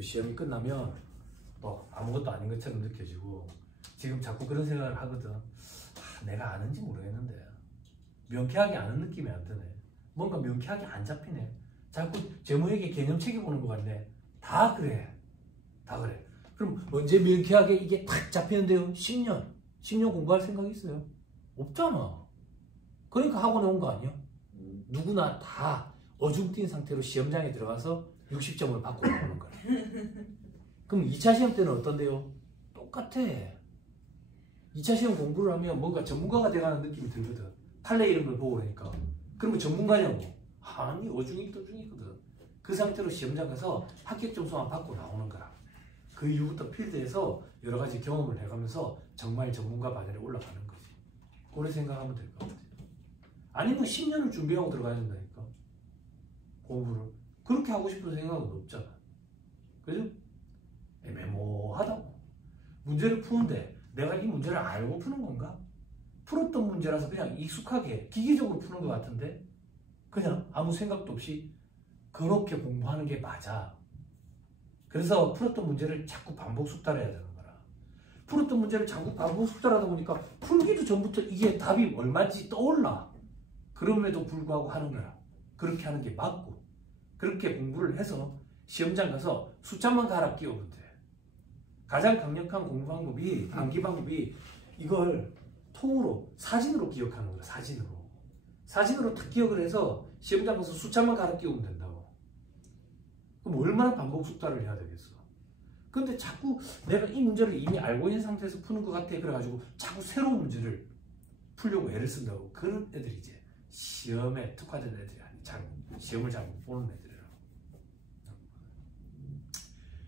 시험이 끝나면 또 아무것도 아닌 것처럼 느껴지고 지금 자꾸 그런 생각을 하거든. 내가 아는지 모르겠는데 명쾌하게 아는 느낌이 안 드네. 뭔가 명쾌하게 안 잡히네. 자꾸 제모에게 개념책이 보는 것 같네. 다 그래. 다 그래. 그럼 언제 명쾌하게 이게 탁 잡히는데요? 10년 공부할 생각이 있어요? 없잖아. 그러니까 학원에 온 거 아니야? 누구나 다 어중뛴 상태로 시험장에 들어가서 60점을 받고 나오는 거야. 그럼 2차 시험 때는 어떤데요? 똑같아. 2차 시험 공부를 하면 뭔가 전문가가 돼가는 느낌이 들거든. 판례 이런 걸 보고 그러니까. 그러면 전문가냐고? 아니 어중이 떠중이거든. 그 상태로 시험장 가서 합격 점수만 받고 나오는 거야. 그 이후부터 필드에서 여러 가지 경험을 해가면서 정말 전문가 바늘에 올라가는 거지. 그렇게 생각하면 될 것 같아. 아니면 10년을 준비하고 들어가야 된다니까. 공부를. 그렇게 하고 싶은 생각은 없잖아. 그죠? 애매모호하다고. 문제를 푸는데 내가 이 문제를 알고 푸는 건가? 풀었던 문제라서 그냥 익숙하게 기계적으로 푸는 것 같은데 그냥 아무 생각도 없이 그렇게 공부하는 게 맞아. 그래서 풀었던 문제를 자꾸 반복 숙달해야 되는 거라. 풀었던 문제를 자꾸 반복 숙달하다 보니까 풀기도 전부터 이게 답이 얼마인지 떠올라. 그럼에도 불구하고 하는 거라. 그렇게 하는 게 맞고 그렇게 공부를 해서 시험장 가서 숫자만 갈아 끼우면 돼. 가장 강력한 공부 방법이 암기 방법이 이걸 통으로 사진으로 기억하는 거야. 사진으로 딱 기억을 해서 시험장 가서 숫자만 갈아 끼우면 된다고. 그럼 얼마나 반복 숙달을 해야 되겠어. 근데 자꾸 내가 이 문제를 이미 알고 있는 상태에서 푸는 것 같아. 그래가지고 자꾸 새로운 문제를 풀려고 애를 쓴다고. 그런 애들이 이제 시험에 특화된 애들이 아니, 시험을 잘 못 보는 애들이라고.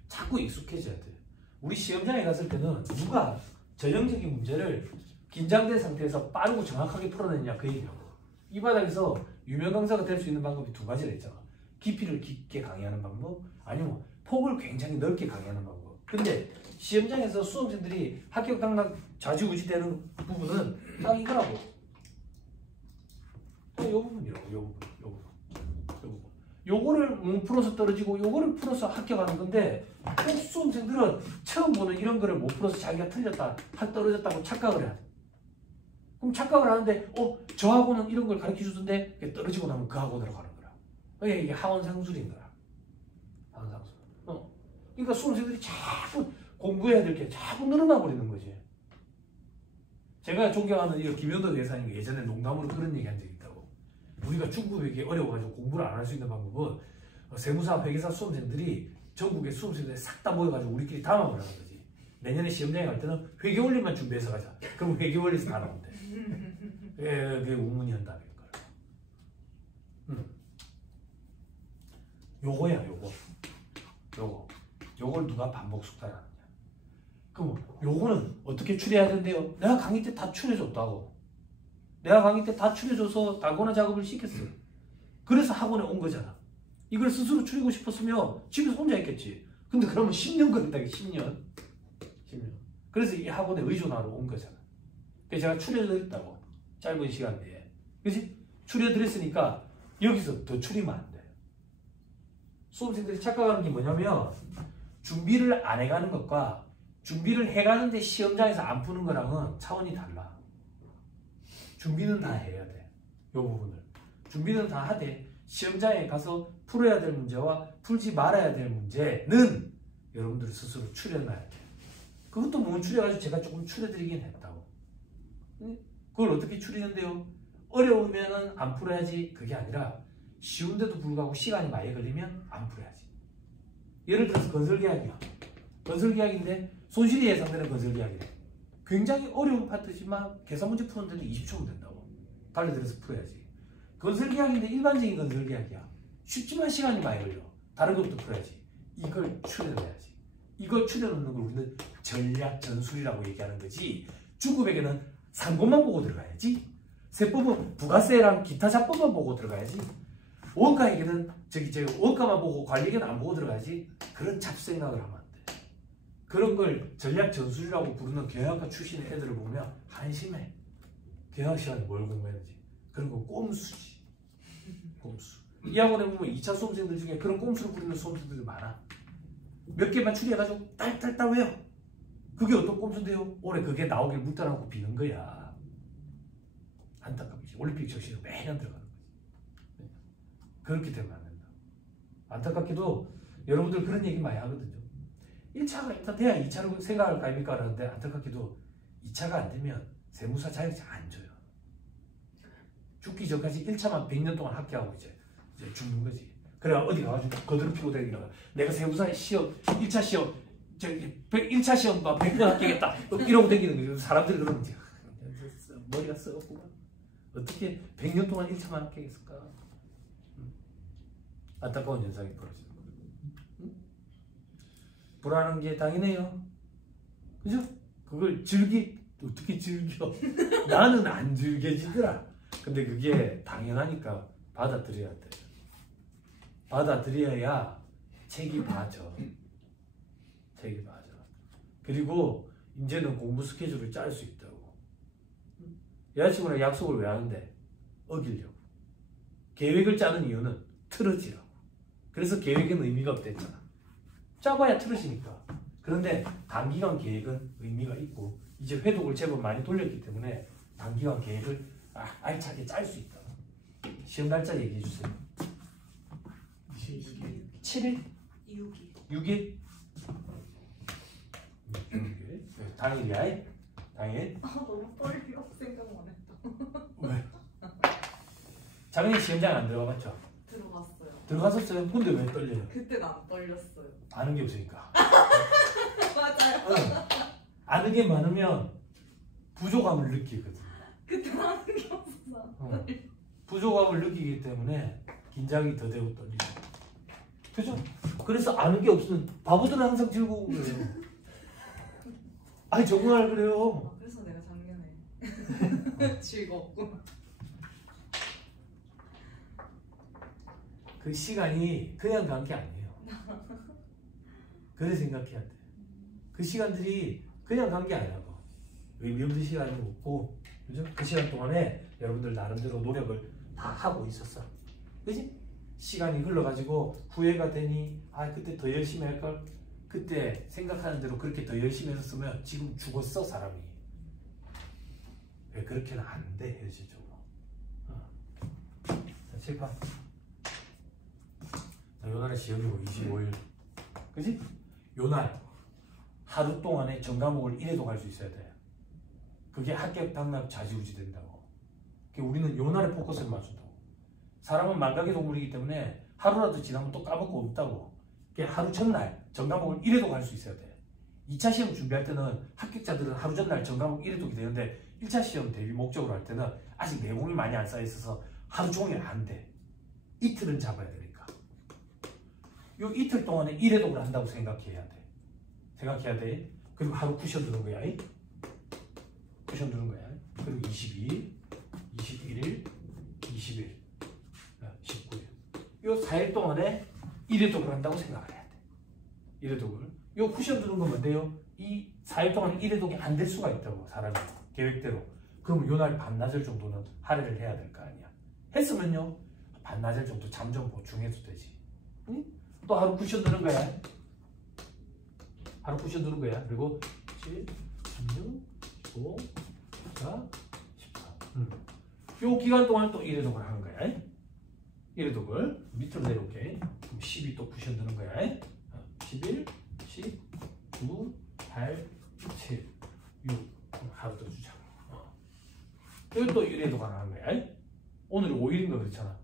자꾸 익숙해져야 돼. 우리 시험장에 갔을 때는 누가 전형적인 문제를 긴장된 상태에서 빠르고 정확하게 풀어내냐 그 얘기라고. 이 바닥에서 유명 강사가 될 수 있는 방법이 두 가지가 있잖아. 깊이를 깊게 강의하는 방법, 아니면 폭을 굉장히 넓게 강의하는 방법. 근데 시험장에서 수험생들이 합격 당락 좌지우지되는 부분은 딱 이거라고. 이 부분이라고. 요 부분. 요거를 못 풀어서 떨어지고 요거를 풀어서 합격하는 건데 수험생들은 처음 보는 이런 거를 못 풀어서 자기가 틀렸다, 떨어졌다고 착각을 해야 돼. 그럼 착각을 하는데 저하고는 이런 걸 가르쳐 주던데 떨어지고 나면 그 학원으로 가는 거야. 이게 학원 상술인 거야. 학원 상술. 그러니까 수험생들이 자꾸 공부해야 될 게 자꾸 늘어나 버리는 거지. 제가 존경하는 이 김현덕 회사님 예전에 농담으로 그런 얘기 한 적이 있다고. 우리가 중국에게 어려워가지고 공부를 안 할 수 있는 방법은 세무사, 회계사 수험생들이 전국의 수험생들이 싹 다 모여가지고 우리끼리 담화를 하는 거지. 내년에 시험장에 갈 때는 회계원리만 준비해서 가자. 그럼 회계원리에서 다 나온대. 그게 우문이 한다는 거야. 요거야, 요걸 누가 반복 숙달하느냐. 그럼 요거는 어떻게 추려야 된대요? 내가 강의 때 다 추려줬다고. 내가 강의 때 다 추려줘서 달고나 작업을 시켰어. 그래서 학원에 온 거잖아. 이걸 스스로 추리고 싶었으면 집에서 혼자 했겠지. 근데 그러면 10년 걸린다. 10년. 그래서 이 학원에 의존하러 온 거잖아. 그래서 제가 추려드렸다고. 짧은 시간 내에. 그치? 추려드렸으니까 여기서 더 추리면 안 돼. 수험생들이 착각하는 게 뭐냐면 준비를 안 해가는 것과 준비를 해가는데 시험장에서 안 푸는 거랑은 차원이 달라. 준비는 다 해야 돼. 이 부분을. 준비는 다 하되 시험장에 가서 풀어야 될 문제와 풀지 말아야 될 문제는 여러분들이 스스로 추려놔야 돼. 그것도 못 추려가지고 제가 조금 추려드리긴 했다고. 그걸 어떻게 추리는데요? 어려우면은 안 풀어야지. 그게 아니라 쉬운데도 불구하고 시간이 많이 걸리면 안 풀어야지. 예를 들어서 건설계약이야. 건설계약인데 손실이 예상되는 건설계약이래. 굉장히 어려운 파트지만 계산 문제 푸는데도 20초면 된다고. 달려들어서 풀어야지. 건설계약인데 일반적인 건설계약이야. 쉽지만 시간이 많이 걸려. 다른 것도 풀어야지. 이걸 추려내야지. 이걸 추려놓는 걸 우리는 전략 전술이라고 얘기하는 거지. 중급에게는 상고만 보고 들어가야지. 세법은 부가세랑 기타 잡법만 보고 들어가야지. 원가에게는 원가만 보고 관리에게는 안 보고 들어가야지. 그런 잡생각을 하면 안 돼. 그런 걸 전략 전술이라고 부르는 경영학과 출신의 애들을 보면 한심해. 경영학 시간에 뭘 공부했는지. 그런 건 꼼수지. 꼼수. 이 학원에 보면 2차 수험생들 중에 그런 꼼수를 부리는 수험생들이 많아. 몇 개만 추리해가지고 딸딸딸 외워. 그게 어떤 꼼수인데요? 올해 그게 나오길 물단하고 비는 거야. 안타깝지. 올림픽 적시는 매년 들어가는 거지. 그렇기 때문에 안 된다. 안타깝게도 여러분들 그런 얘기 많이 하거든요. 1차가 일단 돼야 2차로 생각할 거 아닙니까? 라는데 안타깝게도 2차가 안 되면 세무사 자격증 안 줘요. 죽기 전까지 1차만 100년 동안 합격하고 이제 죽는 거지. 그래 어디 가가지고 거들어 피고 다니다가 내가 세무사 시험 1차 시험 저기 1차 시험 막 100년 합격했다 이러고 다니는 거예요. 사람들이 그러는 거지. 머리가 썩었구만. 어떻게 100년 동안 1차만 합격했을까? 안타까운 현상이 벌어지는 거예요. 불안한 게 당연해요. 그죠? 그걸 어떻게 즐겨? 나는 안 즐겨지더라. 근데 그게 당연하니까 받아들여야 돼. 받아들여야 책이 맞아. 책이 맞아. 그리고 이제는 공부 스케줄을 짤 수 있다고. 여자친구랑 약속을 왜 하는데? 어기려고. 계획을 짜는 이유는 틀어지라고. 그래서 계획은 의미가 없댔잖아. 짜봐야 틀어지니까. 그런데 단기간 계획은 의미가 있고 이제 회독을 제법 많이 돌렸기 때문에 단기간 계획을 알차게 짤 수 있다. 시험 날짜 얘기해 주세요. 7일? 6일? 6일? 당일이야? 당일? 너무 떨려. 생각만 했다. 왜? 작년에 시험장 안 들어가 봤죠? 들어갔어요. 들어갔었어요? 근데 왜 떨려요? 그때는 안 떨렸어요. 아는 게 없으니까. 맞아요. 아는 게 많으면 부족함을 느끼거든. 그때 아는 게 없어서. 부족함을 느끼기 때문에 긴장이 더 되고 떨리죠. 그죠? 그래서 아는 게 없으면 바보들은 항상 즐거운 거예요. 아니 정말 그래요. 그래서 내가 작년에 즐겁고. 그 시간이 그냥 간 게 아니에요. 그래 생각해야 돼. 그 시간들이 그냥 간 게 아니라고. 의미 없는 시간이 없고, 그죠? 그 시간 동안에 여러분들 나름대로 노력을 다 하고 있었어. 그지? 시간이 흘러가지고 후회가 되니, 그때 더 열심히 할걸? 그때 생각하는 대로 그렇게 더 열심히 했었으면 지금 죽었어, 사람이. 왜 그렇게는 안 돼, 현실적으로. 자, 칠판. 요날의 시험이고 25일. 그지? 요날 하루 동안에 전과목을 1회도 갈 수 있어야 돼. 그게 합격 당락 좌지우지 된다고. 우리는 요날에 포커스를 맞춘다고. 사람은 만각의 동물이기 때문에 하루라도 지나면 또 까먹고 없다고. 하루 첫날 전과목을 1회도 갈 수 있어야 돼. 2차 시험 준비할 때는 합격자들은 하루 전날 전과목 1회독이 되는데 1차 시험 대비 목적으로 할 때는 아직 내공이 많이 안 쌓여 있어서 하루 종일 안 돼. 이틀은 잡아야 되니까. 요 이틀 동안에 1회독을 한다고 생각해야 돼. 생각해야 돼. 그리고 하루 쿠션 두는 거야. 쿠션 두는 거야. 그리고 22, 21일, 20일, 19일. 요 4일 동안에 1회독을 한다고 생각을 해야 돼. 1회독을. 요 쿠션 두는 건 뭔데요? 이 4일 동안 1회독이 안 될 수가 있다고, 사람이. 계획대로. 그럼 요날 반나절 정도는 할애를 해야 될 거 아니야. 했으면요, 반나절 정도 잠 좀 보충해도 되지. 응? 또 하루 쿠션 두는 거야. 하루 쿠션 두는 거야. 그리고 7, 16, 15, 14, 14. 요 기간 동안 또 1회독을 하는 거야. 1회독을 밑으로 내려올게. 그럼 12 또 쿠션 두는 거야. 11, 10, 9, 8, 7, 6. 하루 더 주자. 여기 또 1회독 하는 거야. 오늘이 5일인가 그렇잖아.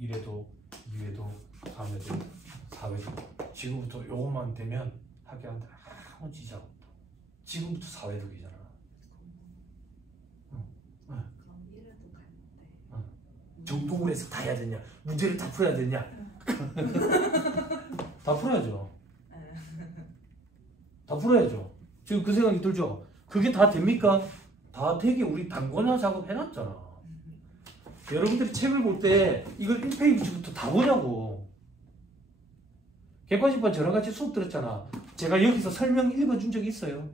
1회독, 2회독, 3회독, 4회독. 지금부터 요것만 되면 합격한다. 아무 지장 없다. 지금부터 4회독이잖아. 그럼 1회독 할 때. 정독을 해서 다 해야 되냐? 문제를 다 풀어야 되냐? 다 풀어야죠. 다 풀어야죠. 지금 그 생각이 들죠? 그게 다 됩니까? 다 되게 우리 단권화 작업 해놨잖아. 여러분들이 책을 볼 때 이걸 1페이지부터 다 보냐고. 객관식반 저랑 같이 수업 들었잖아. 제가 여기서 설명 읽어준 적이 있어요?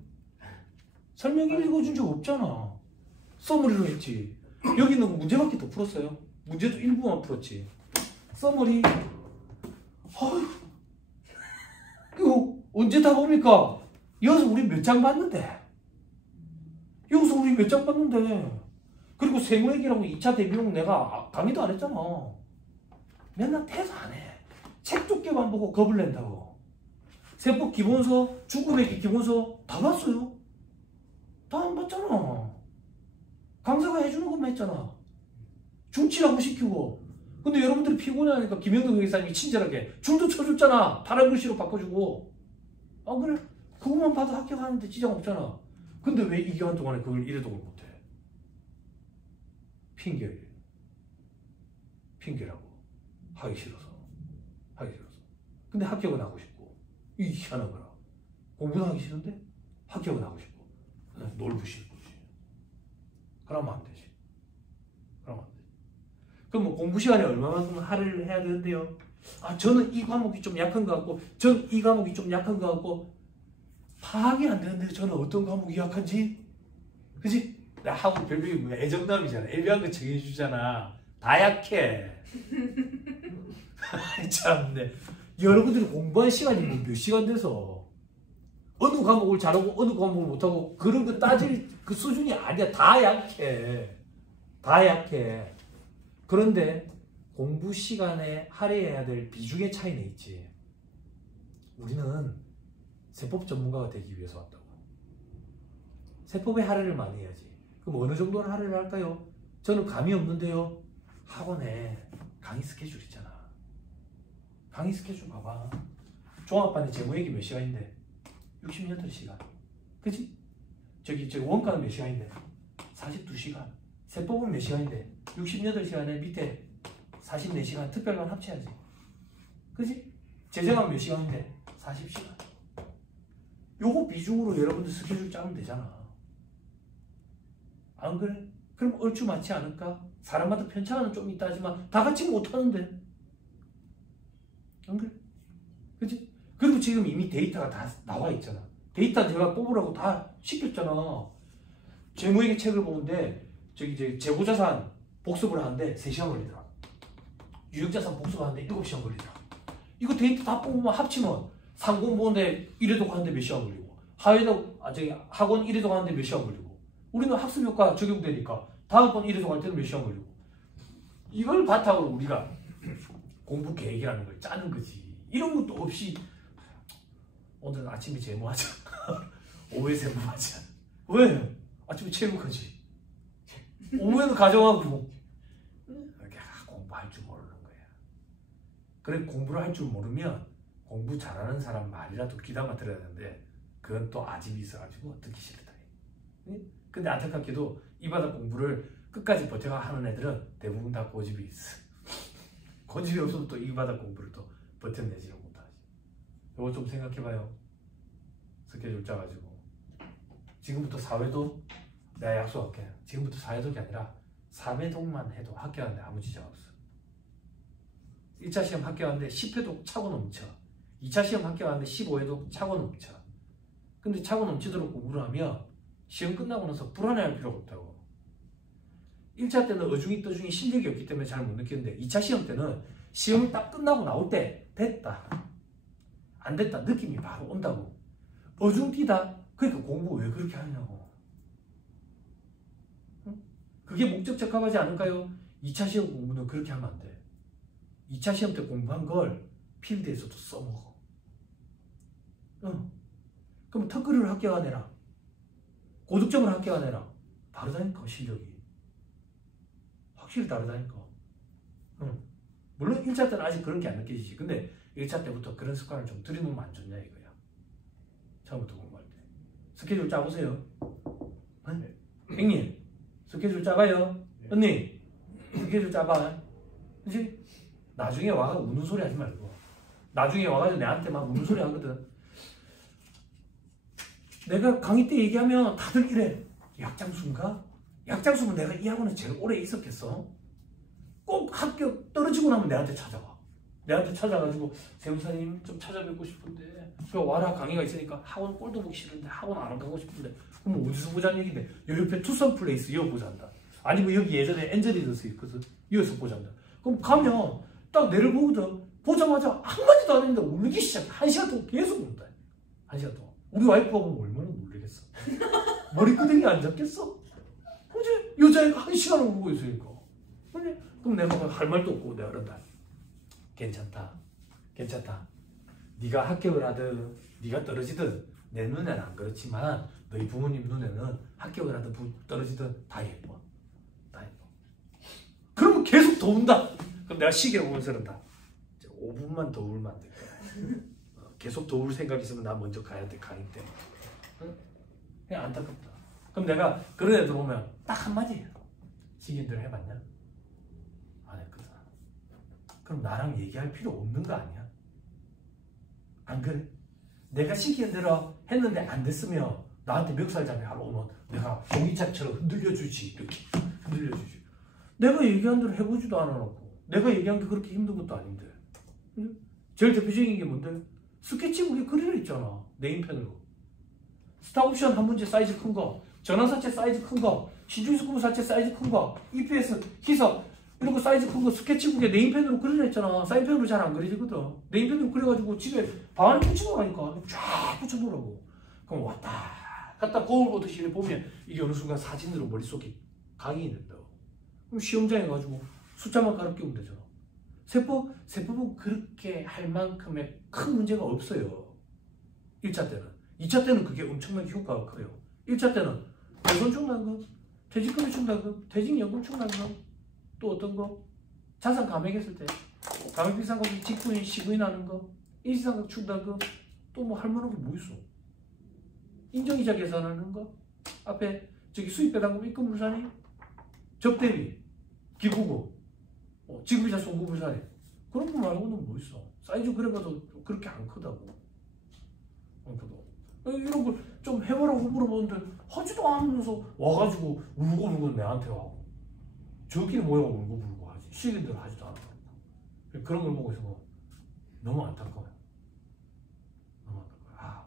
설명 읽어준 적 없잖아. 서머리로 했지. 여기는 문제밖에 더 풀었어요. 문제도 일부만 풀었지. 서머리. 이거 언제 다 봅니까? 여기서 우리 몇 장 봤는데. 여기서 우리 몇 장 봤는데. 그리고 세무얘기라고 2차 대비용 내가 강의도 안 했잖아. 맨날 퇴사 안 해. 책 두께만 보고 겁을 낸다고. 세법 기본서, 주급액기 기본서 다 봤어요. 다 안 봤잖아. 강사가 해주는 것만 했잖아. 중치라고 시키고. 근데 여러분들이 피곤해하니까 김영덕 회장님이 친절하게 줄도 쳐줬잖아. 다른 글씨로 바꿔주고. 아 그래? 그것만 봐도 합격하는데 지장 없잖아. 근데 왜 2개월 동안에 그걸 이래도 못해? 핑계라고. 하기 싫어서. 근데 합격은 하고 싶고. 이 희한한 거라. 공부도 하기 싫은데 합격은 하고 싶고. 놀부실 거지. 그러면 안 되지. 그럼 뭐 공부 시간에 얼마만큼 할애를 해야 되는데요? 아 저는 이 과목이 좀 약한 것 같고 전 이 과목이 좀 약한 것 같고 파악이 안 되는데 저는 어떤 과목이 약한지? 그치? 나 하고 별명이 뭐야? 애정남이잖아. 애매한 거 정해주잖아. 다 약해. 참네. 여러분들이 공부할 시간이 뭐 몇 시간 돼서 어느 과목을 잘하고 어느 과목을 못하고 그런 거 따질 그 수준이 아니야. 다 약해. 그런데 공부 시간에 할애해야 될 비중의 차이는 있지. 우리는 세법 전문가가 되기 위해서 왔다고. 세법에 할애를 많이 해야지. 그럼 어느 정도는 할애를 할까요? 저는 감이 없는데요. 학원에 강의 스케줄 있잖아. 강의 스케줄 봐봐. 종합반에 제모얘기 몇 시간인데? 68시간. 그치? 저기 원가는 몇 시간인데? 42시간. 세법은 몇 시간인데? 68시간에 밑에 44시간 특별반 합쳐야지. 그치? 제재만 몇 시간인데? 40시간. 요거 비중으로 여러분들 스케줄 짜면 되잖아. 안 그래? 그럼 얼추 많지 않을까? 사람마다 편차는 좀 있다 하지만 다 같이 못하는데. 안 그래? 그치? 그리고 지금 이미 데이터가 다 나와 있잖아. 데이터 제가 뽑으라고 다 시켰잖아. 재무회계 책을 보는데 저기 재고자산 복습을 하는데 3시간 걸리더라. 유형자산 복습하는데 7시간 걸리더라. 이거 데이터 다 뽑으면 합치면 상공 보는데 1회독 하는데 몇 시간 걸리고 학원 1회독 하는데 몇 시간 걸리고 우리는 학습효과 적용되니까 다음번 1회독 할 때는 몇 시간 걸리고 이걸 바탕으로 우리가 공부 계획이라는 걸 짜는 거지. 이런 것도 없이 오늘 아침에 제모하자. 오후에 세모하자. 왜? 아침에 체육하지. 오후에는 가정하고 이렇게 공부할 줄 모르는 거야. 그래 공부를 할 줄 모르면 공부 잘하는 사람 말이라도 귀담아 들어야 되는데 그건 또 아집이 있어가지고 듣기 싫다. 근데 안타깝게도 이 바닥 공부를 끝까지 버텨가 하는 애들은 대부분 다 고집이 있어. 고집이 없으면 또 이 바닥 공부를 또 버텨내지를 못하지. 이거 좀 생각해봐요. 스케줄 짜가지고 지금부터 4회도 내가 약속할게. 지금부터 4회독이 아니라 3회독만 해도 합격하는데 아무 지장 없어. 1차 시험 합격하는데 10회독 차고 넘쳐. 2차 시험 합격하는데 15회독 차고 넘쳐. 근데 차고 넘치도록 공부를 하면 시험 끝나고 나서 불안해할 필요가 없다고. 1차 때는 어중이 떠중이 실력이 없기 때문에 잘 못 느끼는데 2차 시험 때는 시험이 딱 끝나고 나올 때 됐다. 안 됐다. 느낌이 바로 온다고. 어중뛰다. 그러니까 공부 왜 그렇게 하냐고. 응? 그게 목적 적합하지 않을까요? 2차 시험 공부는 그렇게 하면 안 돼. 2차 시험 때 공부한 걸 필드에서도 써먹어. 응. 그럼 특허를 합격하내라. 고득점을 합격하내라. 다르다니까 실력이. 확실히 다르다니까. 응. 물론 1차 때는 아직 그런 게 안 느껴지지. 근데 1차 때부터 그런 습관을 좀 들여놓으면 안 좋냐 이거야. 처음부터 공부할 때. 스케줄 짜보세요. 네. 형님 스케줄 짜봐요. 네. 언니 스케줄 짜봐. 그치? 나중에 와가 우는 소리 하지 말고. 나중에 와가지고 내한테 막 우는 소리 하거든. 내가 강의 때 얘기하면 다들 이래. 약장수인가? 약장수면 내가 이 학원에 제일 오래 있었겠어? 꼭 합격 떨어지고 나면 내한테 찾아와. 내한테 찾아가지고 세무사님 좀 찾아뵙고 싶은데 저 와라 강의가 있으니까 학원 꼴도 보기 싫은데 학원 안 가고 싶은데 그럼 어디서 보자는 얘기인데 옆에 투썸 플레이스 이어 보잔다. 아니면 여기 예전에 엔젤리더스 있거든. 이어서 보잔다. 그럼 가면 딱 내를 보거든. 보자마자 한마디도 안 했는데 울기 시작해. 1시간 동안 계속 운다. 1시간 동안. 우리 와이프가 보면 얼마나 놀라겠어. 머리끄댕이 안 잡겠어? 그지? 여자애가 1시간을 보고 있으니까. 그럼 내가 할 말도 없고 내가 그런다. 괜찮다. 괜찮다. 네가 합격을 하든 네가 떨어지든 내 눈에는 안 그렇지만 너희 부모님 눈에는 합격을 하든 떨어지든 다 예뻐. 다 예뻐. 그러면 계속 더 운다. 그럼 내가 시계를 보면서 그런다. 5분만 더 울면 안 될까? 계속 더 울 생각 있으면 나 먼저 가야 돼. 강의 때. 응? 그냥 안타깝다. 그럼 내가 그런 애들 보면 딱 한마디예요. 시계들 해봤냐? 안 했거든. 그럼 나랑 얘기할 필요 없는 거 아니야? 안 그래? 내가 시키는 대로 했는데 안 됐으면 나한테 멱살잡이 하러 오면 내가 종이차처럼 흔들려주지. 이렇게 흔들려주지. 내가 얘기한 대로 해보지도 않아놓고 내가 얘기한 게 그렇게 힘든 것도 아닌데. 제일 대표적인 게 뭔데? 스케치북에 그리려 있잖아. 네임펜으로. 스타옵션 한 문제 사이즈 큰 거, 전환사채 사이즈 큰 거, 신중수급사채 사이즈 큰 거, EPS, 희석 이런 거 사이즈 큰 거 스케치북에 네임펜으로 그리려 있잖아. 사인펜으로 잘 안 그려지거든. 네임펜으로 그려가지고 집에 방 안에 붙여놓으니까 쫙 붙여놓으라고. 그럼 왔다 갔다 거울 보듯이 보면 이게 어느 순간 사진으로 머릿속에 각인이 된다고. 그럼 시험장에 가지고 숫자만 가르치면 되잖아. 세법은 그렇게 할 만큼의 큰 문제가 없어요. 1차 때는. 2차 때는 그게 엄청나게 효과가 커요. 1차 때는 대손 충당금, 퇴직금리 충당금, 퇴직연금 충당금, 또 어떤 거? 자산 감액했을 때 감액비상금이 직구인, 시구인하는 거, 일시상각 충당금, 또 뭐 할 만한 게 뭐 있어? 인정이자 계산하는 거, 앞에 저기 수입배당금, 입금불산이, 접대비, 기부금, 지급이자 송구불산이 그런 거 말고는 뭐 있어? 사이즈 그래봐도 그렇게 안 크다고. 이런 걸 좀 해보라고 물어보는데 하지도 않으면서 와가지고 울고불고 내한테 와고 저끼리 모여가고 울고불고 하지. 시기대로 하지도 않아. 그런 걸 보고 있으면 너무 안타까워요. 너무 안타까워요. 아,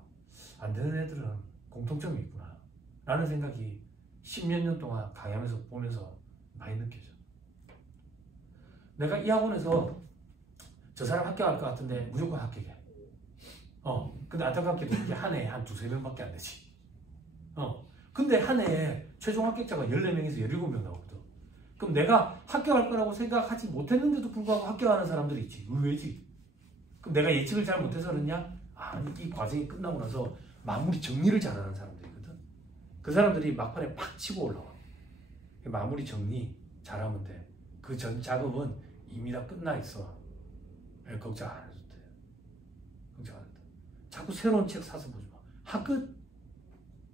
안 되는 애들은 공통점이 있구나 라는 생각이 10몇 년 동안 강의하면서 보면서 많이 느껴져. 내가 이 학원에서 저 사람 합격할 것 같은데 무조건 합격해. 근데 안타깝게도 이게 한 해에 한 두세 명밖에 안 되지. 근데 한 해에 최종 합격자가 14명에서 17명 나오거든. 그럼 내가 합격할 거라고 생각하지 못했는데도 불구하고 합격하는 사람들이 있지. 의외지. 그럼 내가 예측을 잘 못해서 그러냐? 이 과정이 끝나고 나서 마무리 정리를 잘하는 사람들이거든. 그 사람들이 막판에 팍 치고 올라와. 마무리 정리 잘하면 돼. 그 전 작업은 이미 다 끝나 있어. 걱정 안 해도 돼. 걱정 안 해도 돼. 자꾸 새로운 책 사서 보지 마.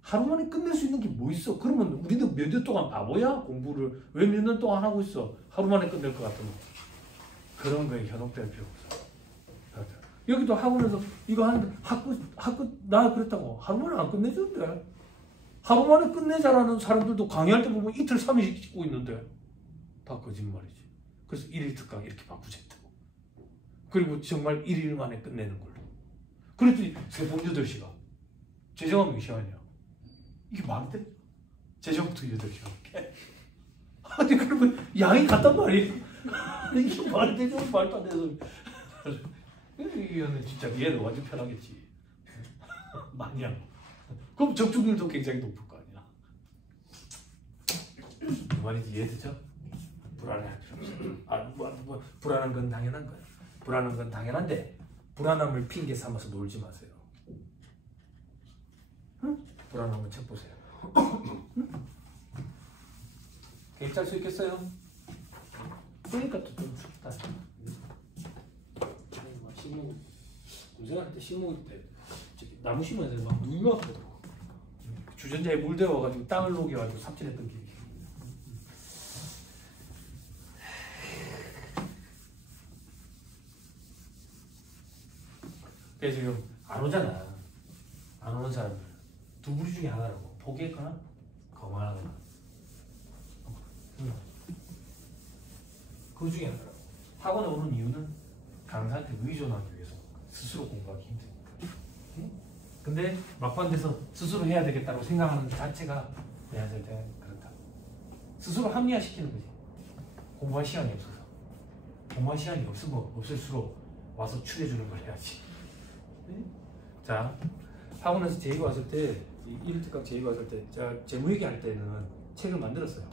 하루 만에 끝낼 수 있는 게 뭐 있어? 그러면 우리는 몇 년 동안 바보야? 공부를 왜 몇 년 동안 하고 있어? 하루 만에 끝낼 것 같으면. 그런 거에 현혹될 필요 없어. 여기도 학원에서 이거 하는데 학교 나 그랬다고 하루 만에 안 끝내주는데. 하루 만에 끝내자라는 사람들도 강의할 때 보면 이틀 3일씩 찍고 있는데 다 거짓말이지. 그래서 1일 특강 이렇게 바꾸셨다고. 그리고 정말 1일 만에 끝내는 걸로. 그랬더니 새벽 8시간. 재정하면 몇 시간이야? 이게 말이 돼? 재정부터 8시간. 아니 그러면 양이 같단 말이야. 이게 말이 되죠? 말도 안 되는 소리. 이거는 진짜 얘는 완전 편하겠지. 많이 하고. 그럼 적중률도 굉장히 높을 거 아니야. 그 말인지 이해되죠? 불안해할 필요 없어. 불안한 건 당연한 거야. 불안한 건 당연한데 불안함을 핑계 삼아서 놀지 마세요. 응? 불안한 건 책 보세요. 개입 짤 수 있겠어요? 그러니까 또 좀 춥다. 식목 군생할 때 식목일 때 나무 심어야 막 눈이 막 오더라고. 주전자에 물 데워가지고 땅을 녹여가지고 삽질했던 기억이. 그래서 지금 안 오잖아. 안 오는 사람들 두 부류 중에 하나라고. 포기했거나 거만하거나. 그 중에 하나라고. 학원에 오는 이유는 강사한테 의존하기 위해서 스스로 공부하기 힘드니까. 응? 근데 막판 돼서 스스로 해야 되겠다고 생각하는 자체가 내한테 그렇다. 스스로 합리화시키는 거지. 공부할 시간이 없어서. 공부할 시간이 없으면 없을수록 와서 추려주는 걸 해야지. 응? 자, 학원에서 제의가 왔을 때, 이일특강 제의가 왔을 때, 제가 재무회계 할 때는 책을 만들었어요.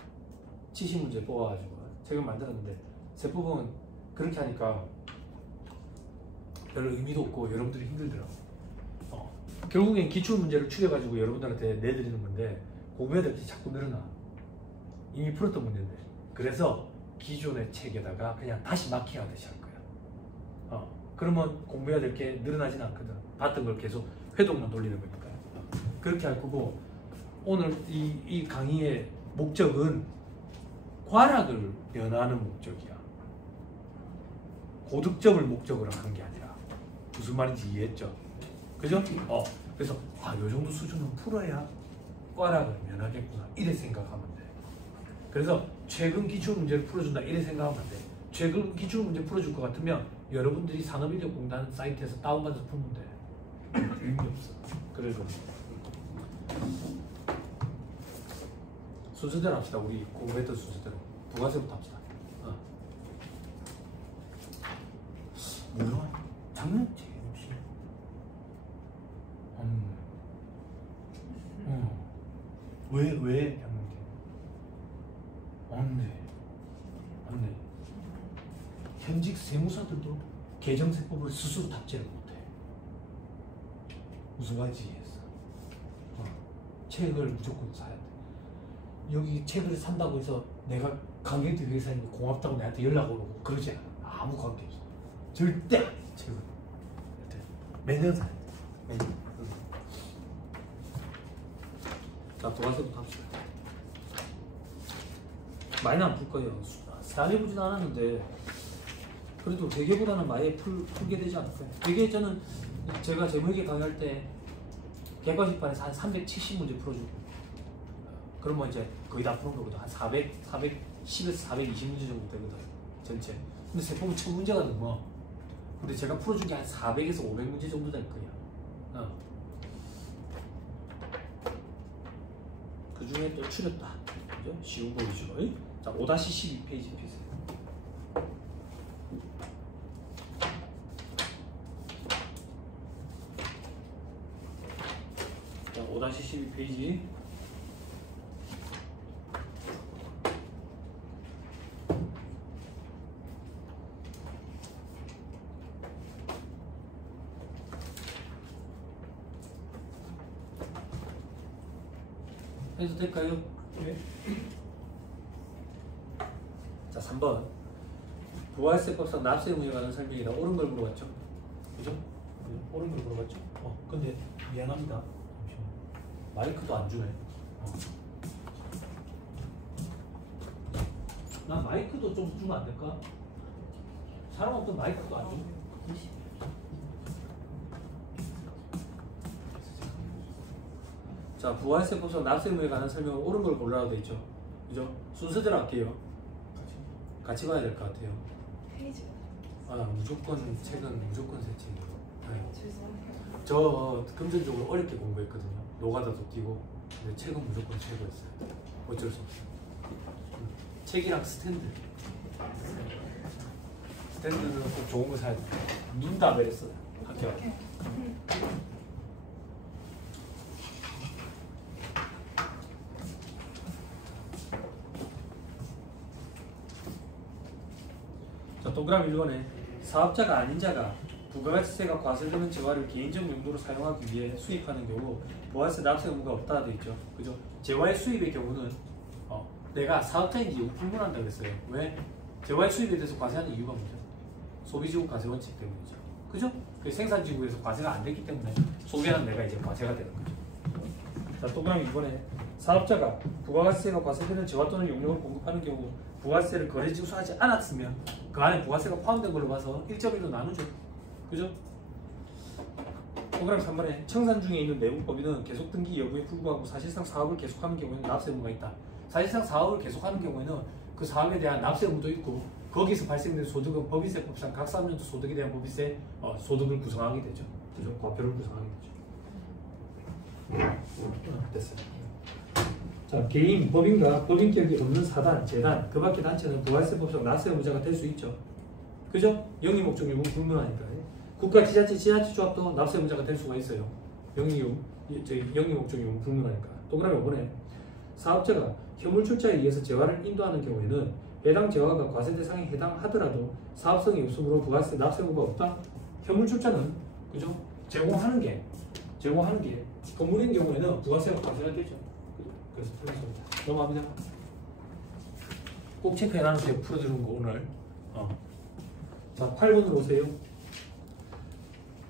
70문제 뽑아가지고 책을 만들었는데 세법은 그렇게 하니까 별로 의미도 없고 여러분들이 힘들더라고. 결국엔 기출문제를 추려가지고 여러분들한테 내드리는 건데 공부해야 될 게 자꾸 늘어나. 이미 풀었던 문제인데. 그래서 기존의 책에다가 그냥 다시 막히 하듯이 할 거야. 그러면 공부해야 될 게 늘어나진 않거든. 봤던 걸 계속 회독만 돌리는 거니까요. 그렇게 할 거고, 오늘 이 강의의 목적은 과락을 면하는 목적이야. 고득점을 목적으로 한 게 아니라. 무슨 말인지 이해했죠? 그죠? 그래서 요 정도 수준은 풀어야 과락을 면하겠구나 이래 생각하면 돼. 그래서 최근 기출문제를 풀어준다 이래 생각하면 안 돼. 최근 기출문제 풀어줄 것 같으면 여러분들이 산업인력공단 사이트에서 다운받아서 풀면 돼. 의미 없어. 그래서 순서대로 합시다. 우리 공부했던 순서대로. 부가세부터 합시다. 뭐야? 작년 재임시. 왜 작년 재임? 안 돼. 현직 세무사들도 계정세법을 스스로 탑재를 못해. 무슨 말인지 이해했어? 책을 무조건 사야 돼. 여기 책을 산다고 해서 내가 강의도 회사님 고맙다고 나한테 연락 오고 그러지 않아. 아무 관계 없어. 절대 책을 매년 사야 돼. 매년. 자, 부가세부터 합시다. 많이는 안 풀 거예요. 많이 보진 않았는데 그래도 회계보다는 많이 풀게 되지 않을까요? 회계 저는 제가 재무회계 강의할 때 객관식반에서 한 370문제 풀어주고, 그러면 이제 거의 다 푸는 거거든. 한 410에서 420문제 정도 되거든, 전체. 근데 세법은 1000문제가 넘어. 근데 제가 풀어준 게 한 400에서 500문제 정도 될 거야. 그 중에 또 추렸다. 그죠? 쉬운 거 위주로. 자, 5-12페이지 피세요. 자, 5-12페이지. 해도 될까요? 네. 자, 3번. 부가세법상 납세 의무에 관한 설명이다. 옳은 걸 물어봤죠? 그죠? 옳은 걸 물어봤죠? 근데 미안합니다. 잠시만. 마이크도 안 주네. 나 마이크도 좀 주면 안 될까? 사람 없던 마이크도 안 줘? 자, 부가세법상 납세 의무에 관한 설명은 옳은 걸 고르라고 돼 있죠. 그죠? 순서대로 할게요. 같이 봐야 될 것 같아요. 페이지가 무조건 책은 무조건 새 책이에요. 네. 죄송해요. 저 금전적으로 어렵게 공부했거든요. 노가다도 뛰고. 근데 책은 무조건 최고였어요. 어쩔 수 없어요. 책이랑 스탠드. 스탠드는 꼭 좋은 거 사야 돼. 눈 다 베렸어요. 학교. 자, 동그라미 1번에 사업자가 아닌 자가 부가가치세가 과세되는 재화를 개인적 용도로 사용하기 위해 수입하는 경우 부가세 납세 의무가 없다 되어 있죠. 그죠? 재화의 수입의 경우는 내가 사업자인지 이거 불문한다 그랬어요. 왜? 재화의 수입에 대해서 과세하는 이유가 뭐죠? 소비지구 과세 원칙 때문이죠. 그죠? 그 생산지구에서 과세가 안 됐기 때문에 소비하는 내가 이제 과세가 되는 거죠. 자, 동그라미 2번에 사업자가 부가가치세가 과세되는 재화 또는 용역을 공급하는 경우 부가세를 거래 징수하지 않았으면 그 안에 부가세가 포함된 걸로 봐서 1.1로 나누죠. 그죠? 동그라미 3번에 청산 중에 있는 내분법인은 계속 등기 여부에 불구하고 사실상 사업을 계속하는 경우에는 납세 의무가 있다. 사실상 사업을 계속하는 경우에는 그 사업에 대한 납세 의무도 있고 거기서 발생된 소득은 법인세법상 각 사업연도 소득에 대한 법인세 소득을 구성하게 되죠. 그죠? 과표를 구성하게 되죠. 됐어요. 자, 개인, 법인과 법인격이 없는 사단, 재단, 그 밖의 단체는 부가세법상 납세 의무자가 될 수 있죠. 그죠? 영리 목적 유무 불문하니까. 국가, 지자체, 지자체 조합도 납세 의무자가 될 수가 있어요. 영리 목적이면 불문하니까. 동그라미 5번에 사업자가 현물 출자에 의해서 재화를 인도하는 경우에는 해당 재화가 과세 대상에 해당하더라도 사업성이 없으므로 부가세 납세 의무가 없다. 현물 출자는 그죠? 제공하는 게 건물인 경우에는 부가세가 과세가 되죠. 그래서 틀렸습니다. 넘어갑니다. 꼭 체크해 놔주세요. 풀어주는 거 오늘. 자, 8번으로 오세요.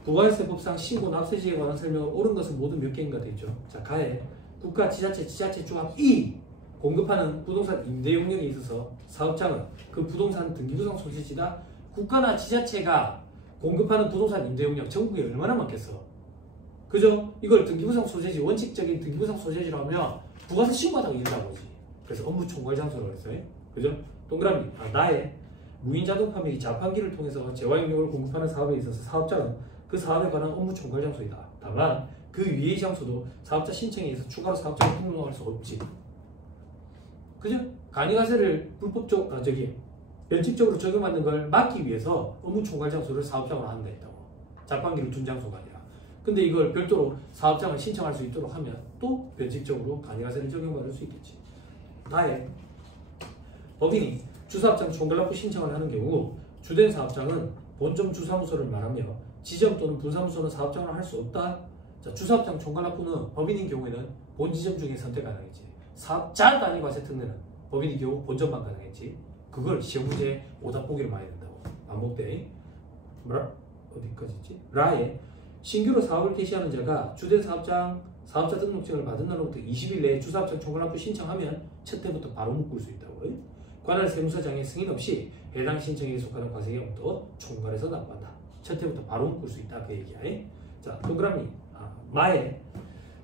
부가세법상 신고 납세지에 관한 설명은 옳은 것은 모두 몇 개인가 되죠. 자, 가에 국가, 지자체, 지자체 조합이 공급하는 부동산 임대 용역에 있어서 사업장은 그 부동산 등기부상 소재지다. 국가나 지자체가 공급하는 부동산 임대 용역 전국에 얼마나 많겠어? 그죠? 이걸 등기부상 소재지, 원칙적인 등기부상 소재지로 하면 부가세 신고하다가 이른다고 하지. 그래서 업무 총괄 장소라고 했어요. 그죠? 동그라미. 나의 무인 자동파 및 자판기를 통해서 재화 용역을 공급하는 사업에 있어서 사업자는 그 사업에 관한 업무 총괄 장소이다. 다만 그 위의 장소도 사업자 신청에 의해서 추가로 사업자를 등록할 수 없지. 그죠? 간이가세를 변칙적으로 적용받는 걸 막기 위해서 업무 총괄 장소를 사업장으로 하면 되겠다고. 자판기를 둔 장소가 아니라. 근데 이걸 별도로 사업장을 신청할 수 있도록 하면 또 변칙적으로 간이가세를 적용받을 수 있겠지. 다에 법인이 주사업장 총괄납부 신청을 하는 경우 주된 사업장은 본점 주사무소를 말하며 지점 또는 분사무소는 사업장을 할 수 없다. 자, 주사업장 총괄납부는 법인인 경우에는 본 지점 중에 선택 가능했지. 사업자 단위 과세 특례는 법인인 경우 본점만 가능했지. 그걸 시험 문제 오답 보기로 많이 된다고. 반복돼. 어디까지지? 라에 신규로 사업을 개시하는 자가 주된 사업자 등록증을 받은 날로부터 20일 내에 주사업장 총괄납부 신청하면 첫 해부터 바로 묶을 수 있다고. 관할 세무서장의 승인 없이 해당 신청에 속하는 과세경도 총괄해서 납부한다. 첫 해부터 바로 묶을 수 있다. 그 얘기야. 자, 동그라미. 마에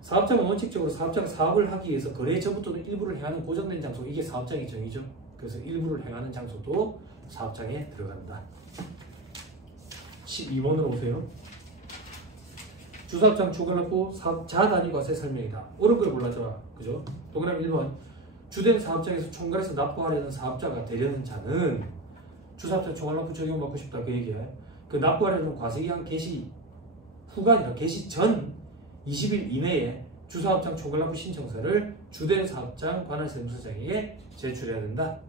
사업장은 원칙적으로 사업자가 사업을 하기 위해서 거래 전부터는 일부를 행하는 고정된 장소. 이게 사업장의 정의죠. 그래서 일부를 행하는 장소도 사업장에 들어간다. 12번으로 오세요. 주사업장 총괄납부 사업자 단위 과세 설명이다. 어려운 걸 골라줘라. 그죠? 동그라미 1번. 주된 사업장에서 총괄해서 납부하려는 사업자가 되려는 자는 주사업장 총괄납부 적용받고 싶다. 그 얘기야. 그 납부하려는 과세기한 개시 후가 아니라 개시 전 20일 이내에 주사업장 총괄납부 신청서를 주된 사업장 관할세무서장에게 제출해야 된다.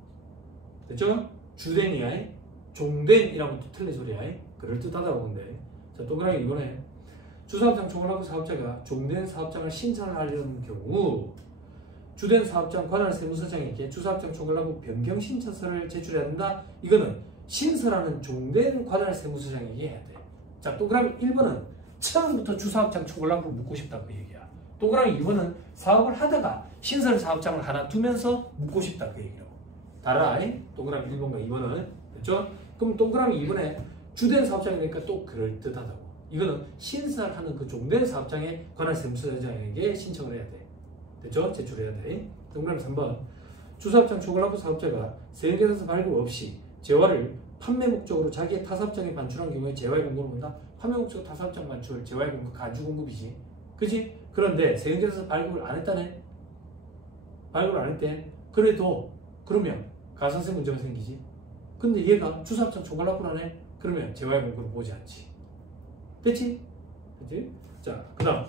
됐죠? 주된이야. 종된이라면 또 틀린 소리야. 그럴듯하다고 본데. 자, 동그라미 이번에 주사업장 총괄납부 사업자가 종된 사업장을 신청을 하려는 경우 주된 사업장 관할세무서장에게 주사업장 총괄납부 변경 신청서를 제출해야 된다. 이거는 신설하는 종된 관할세무서장에게 해야 돼. 자, 동그라미 1번은 처음부터 주사업장 총괄납부를 묻고 싶다. 그 얘기야. 동그라미 2번은 사업을 하다가 신설 사업장을 하나 두면서 묻고 싶다. 그 얘기라고. 달아. 동그라미 1번과 2번은. 됐죠? 그럼 동그라미 2번에 주된 사업장이니까 또 그럴듯하다고. 이거는 신설하는 그 종된 사업장의 관할세무서장에게 신청을 해야 돼. 됐죠? 제출해야 돼. 동그라미 3번. 주사업장 총괄납부 사업자가 세액계산서 발급 없이 재화를 판매 목적으로 자기의 타사업장에 반출한 경우에 재화의 공급을 본다. 판매 목적 타사업장 반출, 재화의 공급, 간주 공급이지. 그치? 그런데 세액계산서 발급을 안 했다네? 발급을 안 했대. 그래도 그러면 가산세 문제가 생기지. 근데 얘가 주사업장 총괄납부를 하네? 그러면 재화의 공급을 보지 않지. 됐지? 그치? 자, 그 다음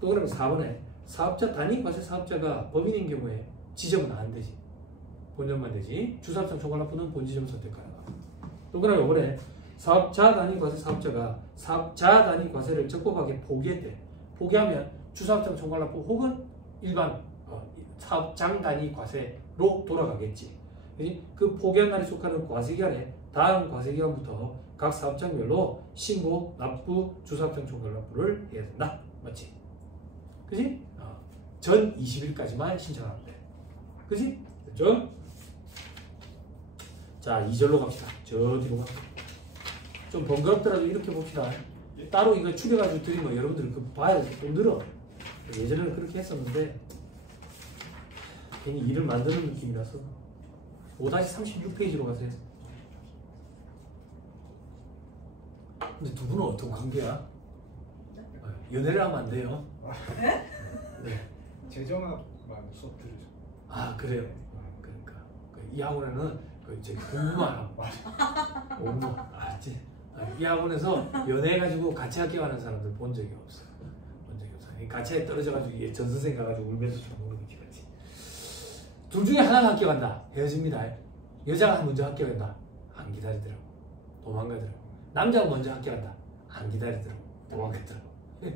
동그라미 4번에 사업자 단위 과세 사업자가 법인인 경우에 지점은 안 되지. 본점만 되지. 주사업장 총괄납부는 본지점 선택하라. 동그라미 5번에 사업자 단위 과세 사업자가 사업자 단위 과세를 적법하게 포기했대. 포기하면 주사업장 총괄납부 혹은 일반 사업장 단위 과세로 돌아가겠지. 그치? 그 포기한 날에 속하는 과세기간에 다음 과세기간부터 각 사업장별로 신고, 납부, 주사업장 총괄납부를 해야 된다. 맞지? 그치? 전 20일까지만 신청하면 돼. 그치? 됐죠? 자, 2절로 갑시다. 저 뒤로 가. 좀 번거롭더라도 이렇게 봅시다. 따로 이거 추려가지고 드리면 여러분들은 그 봐야 좀 늘어. 예전에는 그렇게 했었는데 괜히 일을 만드는 느낌이라서 5-36페이지로 가세요. 근데 두 분은 어떤 관계야? 연애를 하면 안 돼요. 네? 네. 재정학만 수업 들으죠. 아, 그래요? 그러니까 이 학원에는 이제 공부만 하고 공부 알지? 이 학원에서 연애해가지고 같이 학교하는 사람들 본 적이 없어. 본 적이 없어. 가치에 떨어져가지고 이게 전선생 가가지고 울면서 죽는 거지, 그렇지. 둘 중에 하나가 합격한다. 헤어집니다. 여자가 먼저 합격한다. 안 기다리더라고. 도망가더라고. 남자가 먼저 합격한다. 안 기다리더라고. 도망가더라고.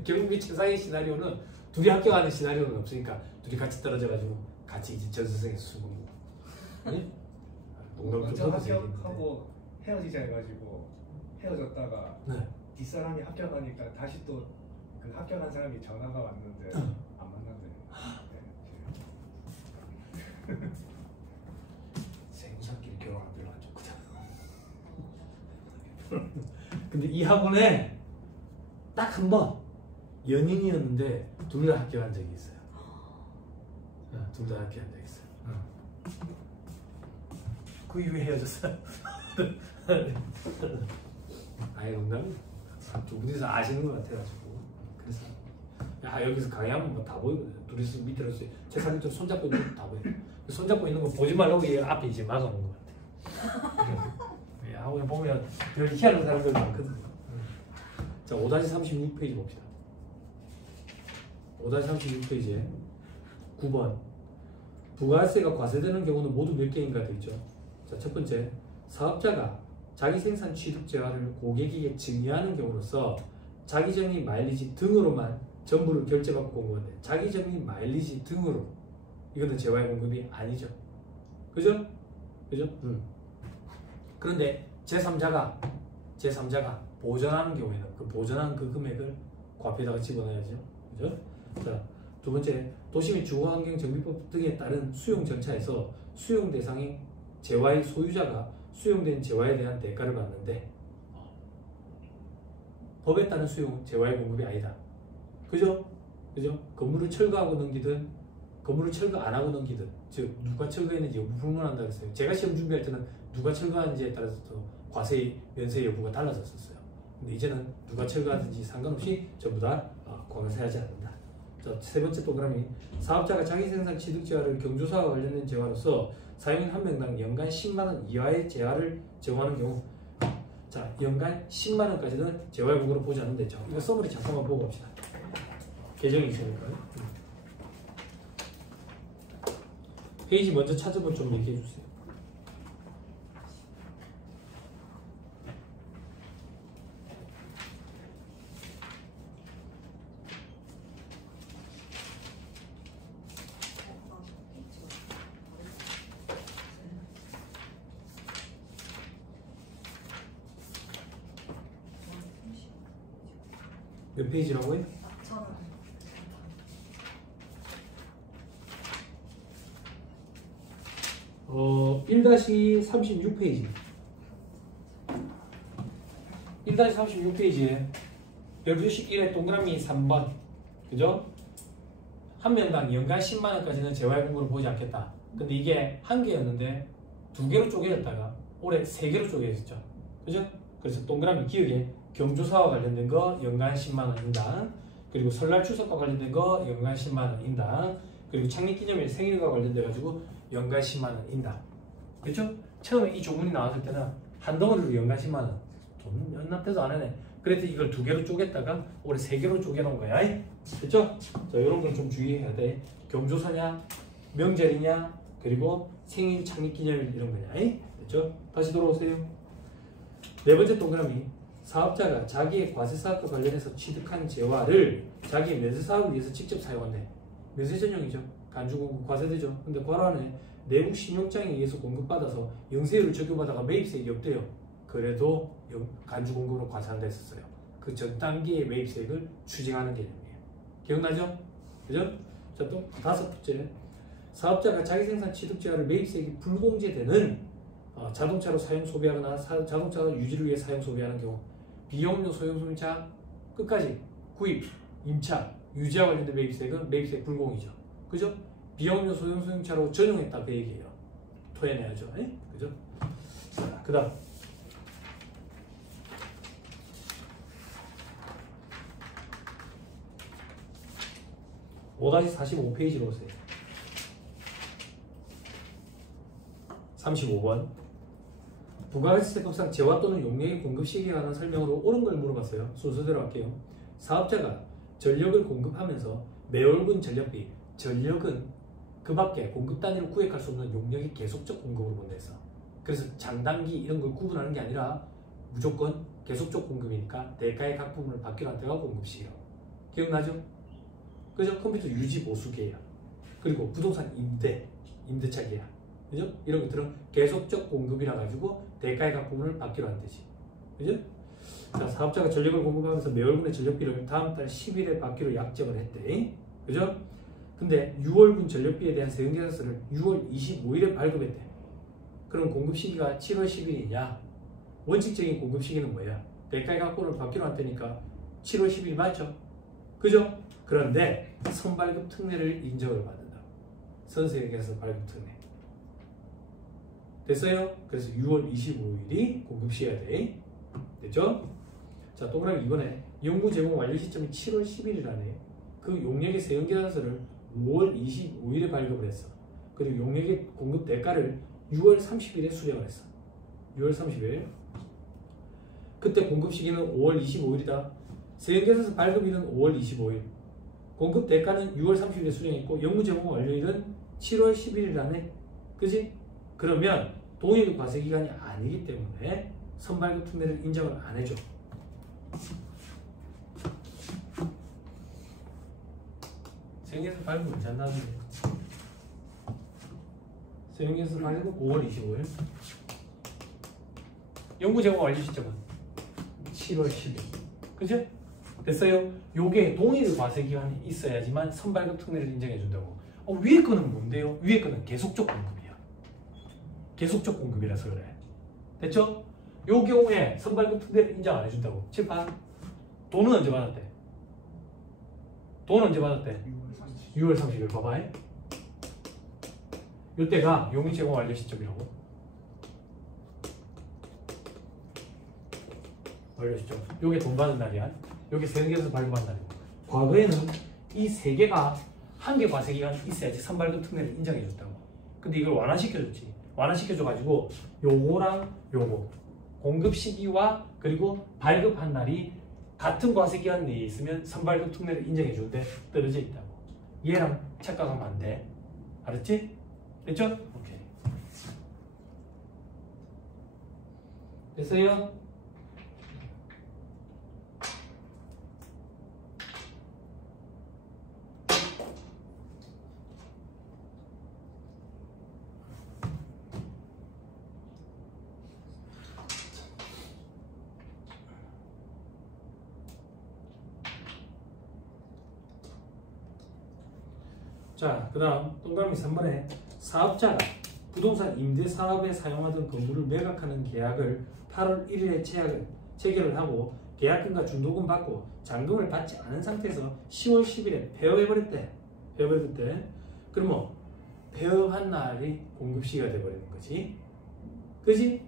결국 이 최상의 시나리오는 둘이 합격하는 시나리오는 없으니까 둘이 같이 떨어져가지고 같이 이제 전선생에서 숨은 거. 네? 먼저 합격하고 헤어지자 해가지고 헤어졌다가 네. 뒷사람이 합격하니까 다시 또 그 합격한 사람이 전화가 왔는데 안 만난대. 생사끼리 결혼하면 별로 안 좋거든. 근데 이 학원에 딱 한 번 연인이었는데 둘 다 합격한 적이 있어요. 둘 다 합격한 적이 있어요. 그 이후에 헤어졌어요. 아예 농담이 두 분이서 아시는 것 같아가지고 그래서 야 여기서 강의하면 뭐 다 보이거든요. 둘이서 밑으로 책상 밑으로 손잡고 있는 거 다 보여요. 손잡고 있는 거 보지 말라고 얘 앞에 이제 막아놓은 것 같아요. 학원에 보면 별 희한한 사람들 많거든요. 자 5-36페이지 봅시다. 5-36페이지에 9번 부가세가 과세되는 경우는 모두 몇 개인가 되어 있죠. 자, 첫 번째, 사업자가 자기 생산 취득 재화를 고객에게 증여하는 경우로서 자기정리 마일리지 등으로만 전부를 결제받고 공고한대. 자기정리 마일리지 등으로 이거는 재화의 공급이 아니죠. 그죠? 그죠? 그런데 제3자가 보전하는 경우에는 그 보전한 그 금액을 과표에다가 집어넣어야죠. 그죠? 자, 두 번째, 도시 및 주거환경정비법 등에 따른 수용 절차에서 수용 대상의 재화의 소유자가 수용된 재화에 대한 대가를 받는데 법에 따른 수용 재화의 공급이 아니다. 그죠? 그죠? 건물을 철거하고 넘기든 건물을 철거 안 하고 넘기든 즉 누가 철거했는지 여부 불문한다 그랬어요. 제가 시험 준비할 때는 누가 철거하는지에 따라서 과세 면세 여부가 달라졌었어요. 근데 이제는 누가 철거하든지 상관없이 전부 다 과세하지 않는다. 자, 세 번째 동그라미, 사업자가 자기 생산 취득 재화를 경조사와 관련된 재화로서 사용인 한 명당 연간 10만원 이하의 재화를 제공하는 경우, 자 연간 10만원까지는 재화의 공급으로 보지 않는데, 자 이거 서머리 잠깐만 보고 갑시다. 개정이 있으니까요. 페이지 먼저 찾으면 좀 얘기해 주세요. 몇 페이지라고요? 1-36페이지 1-36페이지에 12식 1의 동그라미 3번 그죠? 한 명당 연간 10만원까지는 재화의 공급을 보지 않겠다. 근데 이게 한 개였는데 두 개로 쪼개졌다가 올해 세 개로 쪼개졌죠. 그죠? 그래서 동그라미 기억에 경조사와 관련된 거 연간 10만원 인당, 그리고 설날 추석과 관련된 거 연간 10만원 인당, 그리고 창립기념일 생일과 관련돼 가지고 연간 10만원 인당. 그렇죠? 처음에 이 조문이 나왔을 때는 한 덩어리로 연간 10만원 돈 연납돼도 안 하네. 그래서 이걸 두 개로 쪼갰다가 올해 세 개로 쪼개놓은 거야. 됐죠? 자, 이런 건 좀 주의해야 돼. 경조사냐, 명절이냐, 그리고 생일, 창립기념일 이런 거냐. 됐죠? 다시 돌아오세요. 네 번째 동그라미, 사업자가 자기의 과세사업과 관련해서 취득한 재화를 자기의 면세사업을 위해서 직접 사용한대. 면세 전용이죠. 간주공급 과세되죠. 근데 괄호 안에 내부 신용장에 의해서 공급받아서 영세율을 적용받아가 매입세액이 없대요. 그래도 간주공급으로 과세한다 했었어요. 그 전 단계의 매입세액을 추징하는 개념이에요. 기억나죠? 그죠? 자, 또 다섯 번째, 사업자가 자기 생산 취득 재화를 매입세액이 불공제되는 자동차로 사용 소비하거나 자동차 유지를 위해 사용 소비하는 경우, 비용료 소형 소비차 끝까지 구입, 임차, 유지와 관련된 매입세액은 매입세액 불공이죠. 그죠? 비용료 소형 소형차로 전용했다 그 얘기예요. 토해내야죠. 그죠? 자, 그 다음 5-45페이지로 오세요. 35번, 부가가치세법상 재화 또는 용량의 공급 시기에 관한 설명으로 옳은 걸 물어봤어요. 순서대로 할게요. 사업자가 전력을 공급하면서 매월분 전력비, 전력은 그 밖에 공급 단위로 구획할 수 없는 용력이 계속적 공급으로 본다 했어. 그래서 장단기 이런 걸 구분하는 게 아니라 무조건 계속적 공급이니까 대가의 각 부분을 바뀌는 한테가 공급식이라고. 기억나죠? 그죠? 컴퓨터 유지 보수 계약, 그리고 부동산 임대차 계약, 그죠? 이런 것들은 계속적 공급이라 가지고 대가의 각 부분을 받기로 한 뜻이. 그죠? 자, 사업자가 전력을 공급하면서 매월분의 전력비를 다음 달 10일에 받기로 약정을 했대. 그죠? 근데 6월분 전력비에 대한 세금계산서를 6월 25일에 발급했대. 그럼 공급 시기가 7월 10일이냐? 원칙적인 공급 시기는 뭐야? 대가의 각본을 받기로 한 테니까 7월 10일 맞죠? 그죠? 그런데 선발급 특례를 인정을 받는다. 선세계에서 발급 특례. 됐어요? 그래서 6월 25일이 공급 시기가 돼. 됐죠? 자, 동그라미 2번에 연구 제공 완료 시점이 7월 10일이라네. 그 용역의 세금계산서를 5월 25일에 발급을 했어. 그리고 용역의 공급 대가를 6월 30일에 수령을 했어. 6월 30일. 그때 공급 시기는 5월 25일이다. 세금계산서 발급일은 5월 25일. 공급 대가는 6월 30일에 수령했고 연구 제공 완료일은 7월 10일이라네. 그지? 그러면 동일 과세기간이 아니기 때문에 선발급 특례를 인정을 안 해줘. 세금계산서 발급 언제 한다는데? 세금계산서 발급 5월 25일. 연구 제공 완료 시점은 7월 10일. 그죠? 됐어요? 요게 동일 과세기간이 있어야지만 선발급 특례를 인정해준다고. 위에 거는 뭔데요? 위에 거는 계속적 공급이야. 계속적 공급이라서 그래. 됐죠? 요 경우에 선발급 특례를 인정 안 해준다고. 칠판. 돈은 언제 받았대? 돈은 언제 받았대? 6월 30일. 봐봐. 요때가 용의 제공 완료 시점이라고. 완료 시점. 요게 돈 받은 날이야. 요게 세금계산서 발급한 날이고. 과거에는 이 세 개가 한 개 과세기간 있어야지 선발급 특례를 인정해줬다고. 근데 이걸 완화시켜줬지. 완화시켜줘가지고 요거랑 요거 공급 시기와 그리고 발급한 날이 같은 과세기간 내에 있으면 선발급 특례를 인정해주는데 떨어져 있다고. 얘랑 착각하면 안 돼. 알았지? 됐죠? 오케이. 됐어요? 자, 그 다음 동그라미 3번에 사업자가 부동산 임대 사업에 사용하던 건물을 매각하는 계약을 8월 1일에 체결을 하고 계약금과 중도금 받고 잔금을 받지 않은 상태에서 10월 10일에 폐업해버렸대. 폐업해버렸대. 그러면 폐업한 날이 공급 시기가 돼버리는 거지. 그지?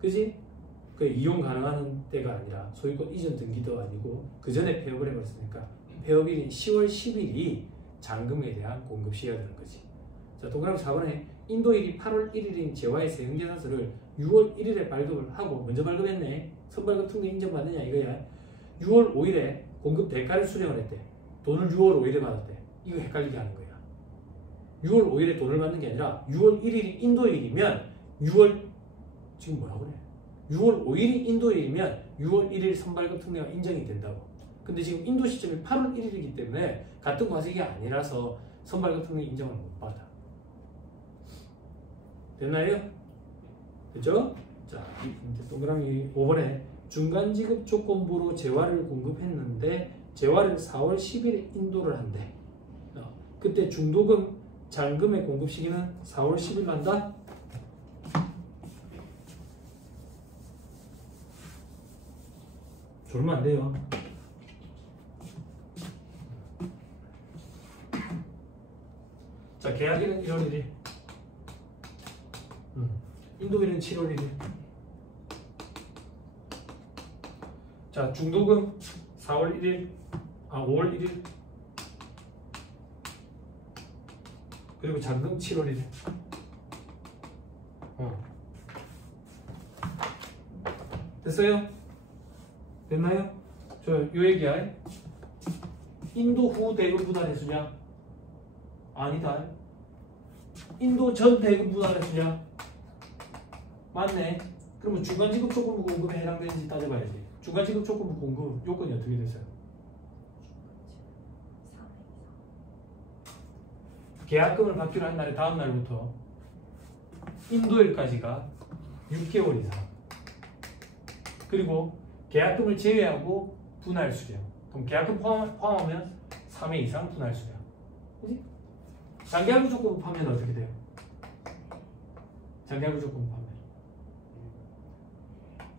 그지? 그 이용 가능한 때가 아니라 소유권 이전 등기도 아니고 그 전에 폐업을 해버렸으니까 폐업일인 10월 10일이 잔금에 대한 공급 시기가 되는 거지. 자, 동그라미 4번에 인도일이 8월 1일인 재화의 세금계산서를 6월 1일에 발급을 하고 먼저 발급했네. 선발급 특례 인정받느냐 이거야. 6월 5일에 공급 대가를 수령을 했대. 돈을 6월 5일에 받았대. 이거 헷갈리게 하는 거야. 6월 5일에 돈을 받는 게 아니라 6월 1일이 인도일이면 6월 지금 뭐라고 그래? 6월 5일이 인도일이면 6월 1일 선발급 특례가 인정이 된다고. 근데 지금 인도 시점이 8월 1일이기 때문에 같은 과세기가 아니라서 선발급 특례 인정을 못 받아. 됐나요? 됐죠? 자, 동그라미 5번에 중간지급 조건부로 재화를 공급했는데 재화를 4월 10일에 인도를 한대. 그때 중도금, 잔금의 공급 시기는 4월 10일 난다? 졸으면 안 돼요. 자, 계약일은 1월 1일. 인도일은 7월 1일. 자, 중도금 4월 1일, 5월 1일. 그리고 잔금 7월 1일. 됐어요? 됐나요? 저 요 얘기야. 인도 후 대금 분할 횟수냐? 아니다. 인도 전 대금 분할 횟수냐? 맞네. 그러면 중간지급 조건부 공급에 해당되는지 따져봐야지. 중간지급 조건부 공급 요건이 어떻게 됐어요? 계약금을 받기로 한 날의 다음 날부터 인도일까지가 6개월 이상. 그리고 계약금을 제외하고 분할 수령. 그럼 계약금 포함하면 3회 이상 분할 수령. 그지? 장기할부 조건부 파면 어떻게 돼요? 장기할부 조건부 파면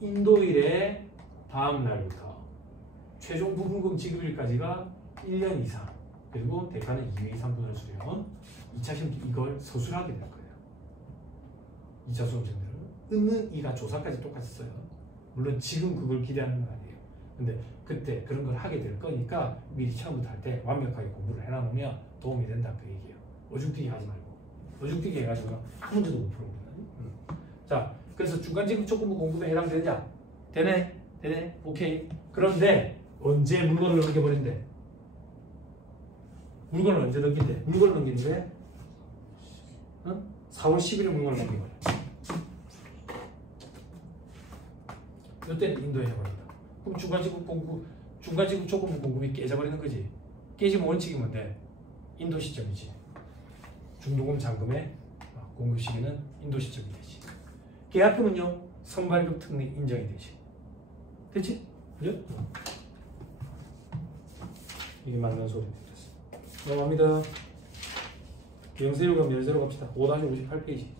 인도일의 다음 날부터 최종 부분금 지급일까지가 1년 이상. 그리고 대가는 2회 이상 분할 수령. 2차 시험 이걸 서술하게 될 거예요. 2차 수험생들은 있는 이가 조사까지 똑같이 써요. 물론 지금 그걸 기대하는 건 아니에요. 근데 그때 그런 걸 하게 될 거니까 미리 처음부터 할 때 완벽하게 공부를 해놔놓으면 도움이 된다 그 얘기예요. 어중뛰기 하지 말고. 어중뛰기 해가지고 한 문제도 못 풀어보거든요. 자, 그래서 중간지급 조건부 공급에 해당되느냐? 되네? 되네? 오케이. 그런데 언제 물건을 넘겨버린대? 물건을 언제 넘긴대? 물건을 넘기는데 4월 10일에 물건을 넘겨버려. 이때는 인도에 해버린다. 그럼 중간지급 조건부 공급이 깨져버리는 거지. 깨지면 원칙이 뭔데? 인도 시점이지. 중도금 잔금의 공급 시기는 인도 시점이 되지. 계약금은요 선발급 특례 인정이 되지. 됐지? 그죠? 이게 맞는 소리 됐어. 넘어갑니다. 영세로 가면 열세로 갑시다. 5-58페이지.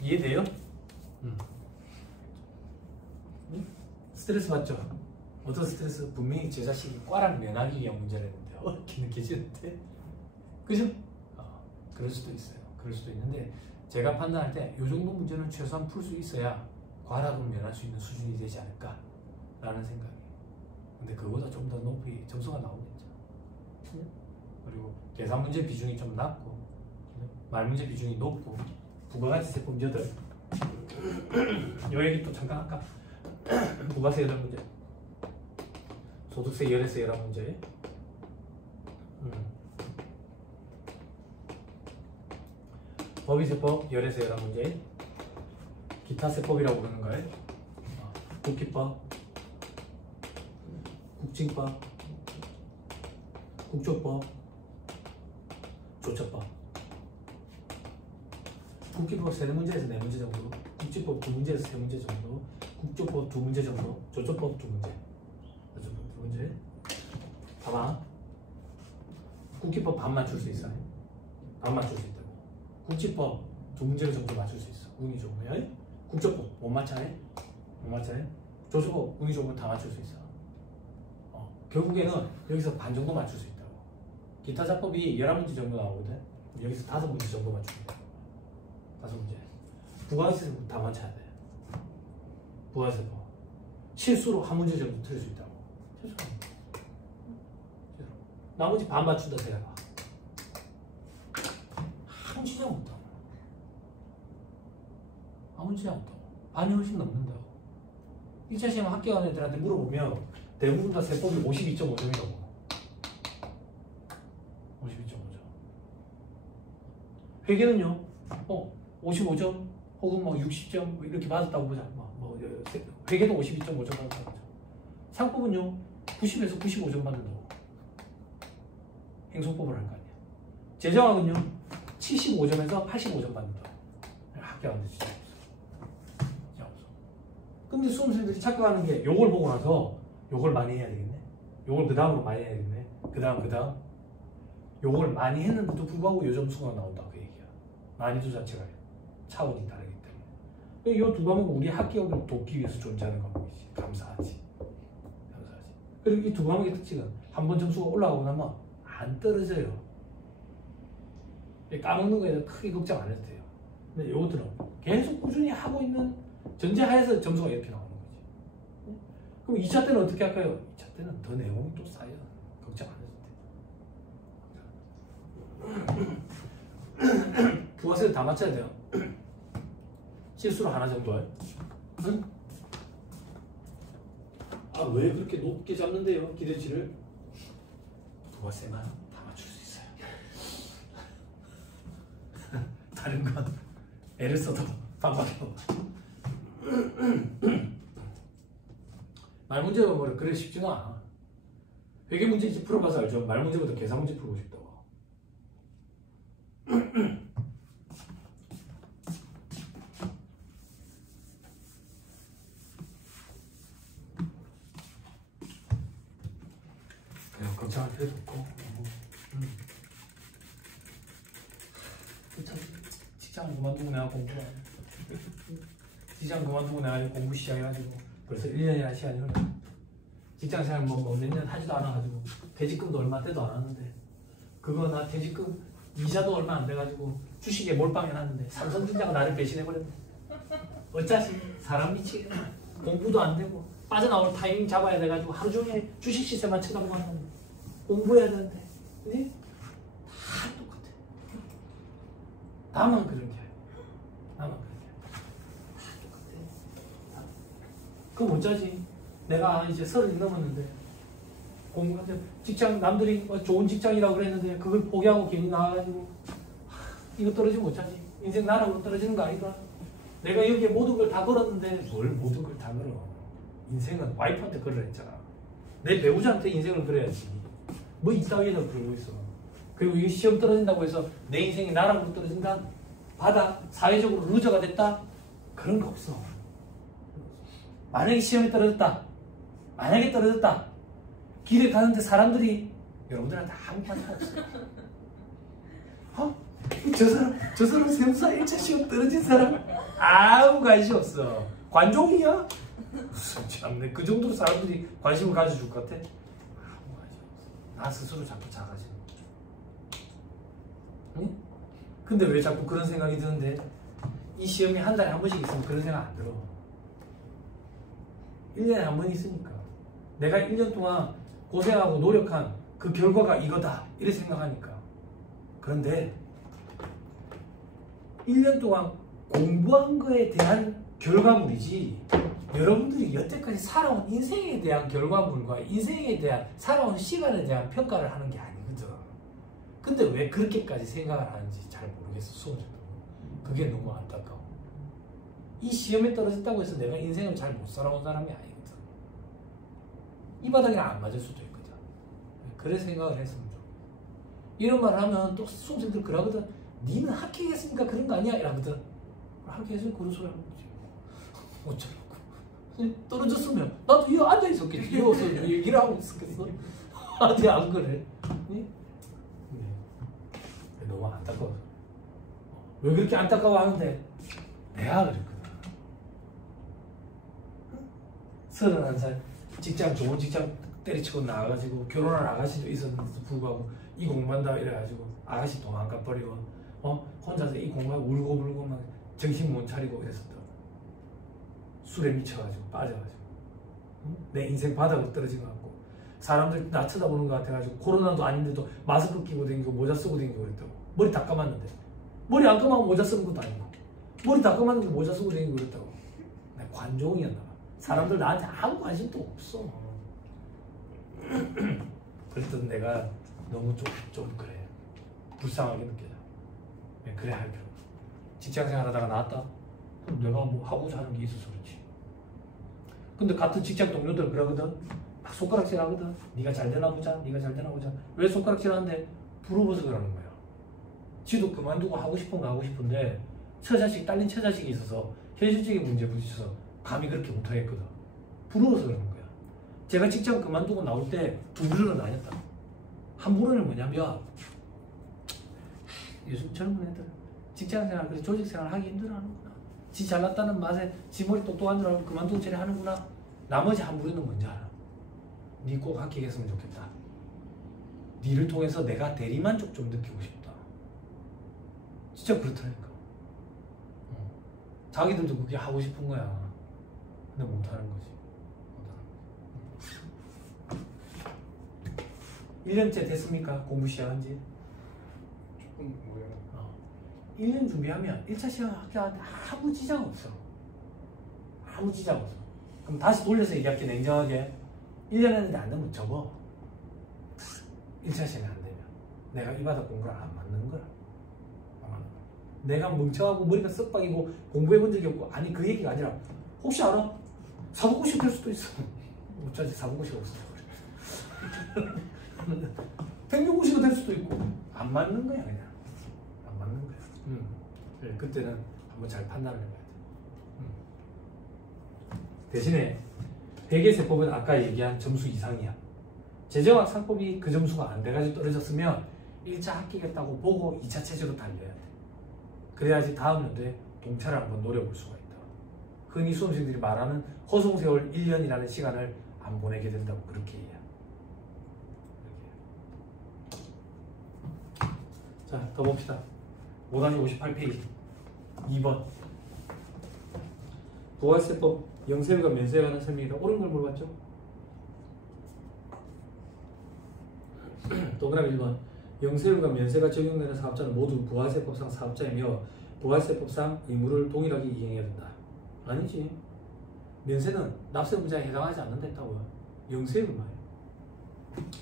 이해돼요? 스트레스 받죠? 어떤 스트레스? 분명히 제 자식이 과랑 면하기 위한 문제라는데 어렵게 느껴지는데 그죠? 그럴 수도 있어요. 그럴 수도 있는데 제가 판단할 때 이 정도 문제는 최소한 풀 수 있어야 과락은 면할 수 있는 수준이 되지 않을까 라는 생각이에요. 근데 그거보다 좀 더 높이 점수가 나오겠죠. 그리고 계산 문제 비중이 좀 낮고 말 문제 비중이 높고 부가가치 세법 8. 요 얘기 또 잠깐 할까? 부가세 8문제, 소득세 열애세 11문제, 법인세법 열애세 11문제, 기타세법이라고 부르는 거예요. 국기법, 국징법, 국조법, 조처법. 국기법 3문제에서 4문제 정도, 국지법 2문제에서 3문제 정도, 국조법 2문제 정도, 조처법 2문제. 조처법 2문제. 봐봐. 국기법 반 맞출 수 있어요. 반 맞출 수 있다고. 국지법 2문제 정도 맞출 수 있어. 운이 좋으면. 국조법 못 맞춰요? 못 맞춰요? 조처법 운이 좋으면 다 맞출 수 있어. 결국에는 여기서 반 정도 맞출 수 있다고. 기타 자법이 11문제 정도 나오거든. 여기서 5문제 정도 맞추면 돼. 5문제. 부가세법 다 맞춰야 돼. 부가세법. 실수로 한 문제 정도 틀릴 수 있다고. 죄송합니다. 나머지 반 맞춘다 생각해봐. 한 문제 못하고. 한 문제 못하고. 반이 훨씬 넘는다고. 1차 시험 합격한 애들한테 물어보면 대부분 다 세법이 52.5점이라고. 52.5점. 회계는요? 55점 혹은 뭐 60점 뭐 이렇게 받았다고 보자. 회계도 52.5점 받았다고 보자. 상법은요 90에서 95점 받는다고. 행소법을 할 거 아니야. 재정학은요 75점에서 85점 받는다고. 합격하는데 진짜 없어. 근데 수험생들이 착각하는 게 요걸 보고 나서 요걸 많이 해야 되겠네. 요걸 그 다음으로 많이 해야겠네. 그 다음 요걸 많이 했는데도 불구하고 요 점수가 나온다 그 얘기야. 난이도 자체가 차원이 다르기 때문에. 이 두 과목은 우리 합격을 돕기 위해서 존재하는 과목이지. 감사하지. 그리고 이 두 과목의 특징은 한 번 점수가 올라가고 나면 안 떨어져요. 까먹는 거에 대해서 크게 걱정 안 해도 돼요. 근데 이것들은 계속 꾸준히 하고 있는 전제하에서 점수가 이렇게 나오는 거지. 그럼 2차 때는 어떻게 할까요? 2차 때는 더 내용이 또 쌓여. 걱정 안 해도 돼. 부가세를 다 맞춰야 돼요. 실수로 하나 정도 해? 응? 아, 왜 그렇게 높게 잡는데요, 기대치를? 두어세만 다 맞출 수 있어요. 다른 건 애를 써도 반박해. 말 문제가 뭐 그래 쉽지가 않아. 회계 문제 이제 풀어봐서 알죠. 말 문제보다 계산 문제 풀고 싶다고. 그냥 걱정할 필요도 없고. 참 직장을 그만두고 내가 공부를 안 해. 직장 그만두고 내가 공부 시작해가지고 벌써 1년이라는 시간이 흘러. 직장 생활 뭐 몇 년 하지도 않아가지고 퇴직금도 얼마 때도 안 하는데 그거 나 퇴직금 이자도 얼마 안 돼가지고 주식에 몰빵해놨는데 삼성전자가 나를 배신해버렸네. 어쩌지? 사람 미치겠네. 공부도 안 되고 빠져나올 타이밍 잡아야 돼가지고 하루 종일 주식 시세만 쳐다보고 한다는데 공부해야 되는데 그지? 다 똑같아. 나만 그런 게 아니야. 나만 그런 게 아니야. 다 똑같아. 그럼 어쩌지? 내가 이제 30 넘었는데 공부한테 직장 남들이 좋은 직장이라고 그랬는데 그걸 포기하고 괜히 나와가지고 이거 떨어지면 어쩌지? 인생 나라고 떨어지는 거 아닌가? 내가 여기에 모든 걸 다 걸었는데 뭘 모든 걸 다 걸어? 인생은 와이프한테 걸으라 했잖아. 내 배우자한테 인생을 걸어야지. 뭐 이따위에다 그러고 있어. 그리고 이 시험 떨어진다고 해서 내 인생이 나락으로 떨어진다? 바다 사회적으로 루저가 됐다? 그런 거 없어. 만약에 시험에 떨어졌다. 만약에 떨어졌다. 길을 가는데 사람들이 여러분들한테 아무 관심 없어요. 저 사람 세무사 1차 시험 떨어진 사람 아무 관심 없어. 관종이야? 무슨 참네. 그 정도로 사람들이 관심을 가져줄 것 같아? 아무 관심 없어. 나 스스로 자꾸 작아지는 거야. 응? 근데 왜 자꾸 그런 생각이 드는데 이 시험이 한 달에 한 번씩 있으면 그런 생각 안 들어. 1년에 한 번 있으니까 내가 1년 동안 고생하고 노력한 그 결과가 이거다 이렇게 생각하니까. 그런데 1년 동안 공부한 거에 대한 결과물이지 여러분들이 여태까지 살아온 인생에 대한 결과물과 인생에 대한 살아온 시간에 대한 평가를 하는 게 아니거든. 근데 왜 그렇게까지 생각을 하는지 잘 모르겠어. 수험생도. 그게 너무 안타까워. 이 시험에 떨어졌다고 해서 내가 인생을 잘 못 살아온 사람이 아니거든. 이 바닥이랑 안 맞을 수도 있거든. 그래 생각을 했으면 좋겠어. 이런 말을 하면 또 수험생들 그러거든. 니는 합격했으니까 그런 거 아니야? 이러거든. 합격했으면 그런 소리 하는 거지. 어쩌라고. 떨어졌으면 나도 이거 앉아 있었겠지. 이어서 얘기를 하고 있었겠어. 아니 안 그래. 네? 너무 안타까워. 왜 그렇게 안타까워하는데 내가 그랬거든. 31살 직장 좋은 직장 때리치고 나와가지고 결혼한 아가씨도 있었는데도 불구하고 이 공부한다 이래가지고 아가씨 돈 안 갚아버리고 혼자서 이 공부하고 울고불고 막 정신 못 차리고 이랬었다. 술에 미쳐가지고 빠져가지고 내 인생 바닥으로 떨어진 것 같고 사람들 나 쳐다보는 것 같아가지고 코로나도 아닌데도 마스크 끼고 다니고 모자 쓰고 다니고 그랬다고. 머리 다 감았는데 머리 안 감으면 모자 쓰는 것도 아니고 머리 다 감았는데 모자 쓰고 다니고 그랬다고. 내가 관종이었나 봐. 사람들 나한테 아무 관심도 없어. 그랬던 내가 너무 좀 그래 불쌍하게 느껴져. 그래 할 필요 없어. 직장생활 하다가 나왔다? 그럼 내가 뭐 하고자 하는 게 있어서 그렇지. 근데 같은 직장 동료들 그러거든. 막 손가락질 하거든. 네가 잘 되나 보자. 네가 잘 되나 보자. 왜 손가락질 하는데? 부러워서 그러는 거야. 지도 그만두고 하고 싶은 거 하고 싶은데 처자식 딸린 처자식이 있어서 현실적인 문제에 부딪혀서 감히 그렇게 못하겠거든. 부러워서 그러는 거야. 제가 직장 그만두고 나올 때 두 부류는 나뉘었다. 한 부류는 뭐냐면 요즘 젊은 애들 직장생활 그래 조직생활 하기 힘들어하는구나. 지 잘났다는 맛에 지 머리 똑똑한 줄 알고 그만두고 저래 하는구나. 나머지 한 부류는 뭔지 알아? 니 꼭 합격했으면 좋겠다. 니를 통해서 내가 대리만족 좀 느끼고 싶다. 진짜 그렇다니까. 자기들도 그게 하고 싶은 거야. 근데 못하는 거지. 1년째 됐습니까? 공부 시작한 지? 조금 뭐예요? 1년 준비하면 1차 시험 합격하는데 아무 지장 없어. 아무 지장 없어. 그럼 다시 돌려서 얘기할게, 냉정하게. 1년 했는데 안 되면 접어. 1차 시험이 안 되면. 내가 이 바닥 공부를 안 맞는 거야. 내가 멍청하고 머리가 썩박이고 공부해본 적이 없고, 아니 그 얘기가 아니라 혹시 알아? 사법고시 될 수도 있어. 어쩌지 사법고시가 없어서 그래. 평균고시가 될 수도 있고 안 맞는 거야 그냥. 안 맞는 거야. 그래, 그때는 한번 잘 판단을 해봐야 돼. 대신에 회계세법은 아까 얘기한 점수 이상이야. 재정학 상법이 그 점수가 안 돼가지고 떨어졌으면 1차 합격했다고 보고 2차 체제로 달려야 돼. 그래야지 다음 연도에 동차를 한번 노려볼 수가 있다. 흔히 수험생들이 말하는 허송세월 1년이라는 시간을 안 보내게 된다고 그렇게 해야. 자, 더 봅시다. 5-58페이지 2번 부가세법 영세율과 면세에 관한 설명이다. 옳은 걸 물어봤죠? 동그라미 1번 영세율과 면세가 적용되는 사업자는 모두 부가세법상 사업자이며 부가세법상 의무를 동일하게 이행해야 된다. 아니지. 면세는 납세분자에 해당하지 않는다 했다고요. 영세율만.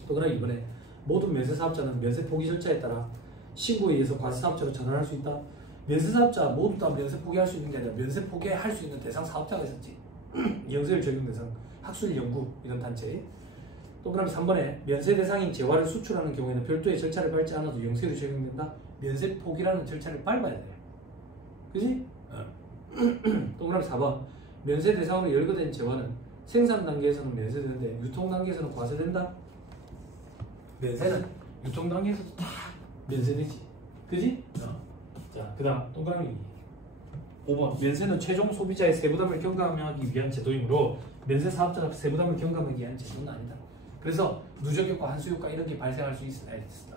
동그라미 2번에 모든 면세사업자는 면세 포기 절차에 따라 신고에 의해서 과세사업자로 전환할 수 있다. 면세사업자 모두 다 면세 포기할 수 있는 게 아니라 면세 포기할 수 있는 대상 사업자가 있었지. 영세율 적용 대상 학술 연구 이런 단체. 동그라미 3번에 면세 대상인 재화를 수출하는 경우에는 별도의 절차를 밟지 않아도 영세율이 적용된다. 면세 포기라는 절차를 밟아야 돼. 그지? 동그라미 4번 면세 대상으로 열거된 재화는 생산 단계에서는 면세되는데 유통 단계에서는 과세된다. 면세는 유통 단계에서도 다 면세되지. 그지? 자, 그 다음 동그라미 5번 면세는 최종 소비자의 세부담을 경감하기 위한 제도이므로 면세 사업자가 세부담을 경감하기 위한 제도는 아니다. 그래서 누적효과, 한수효과 이런 게 발생할 수 있다.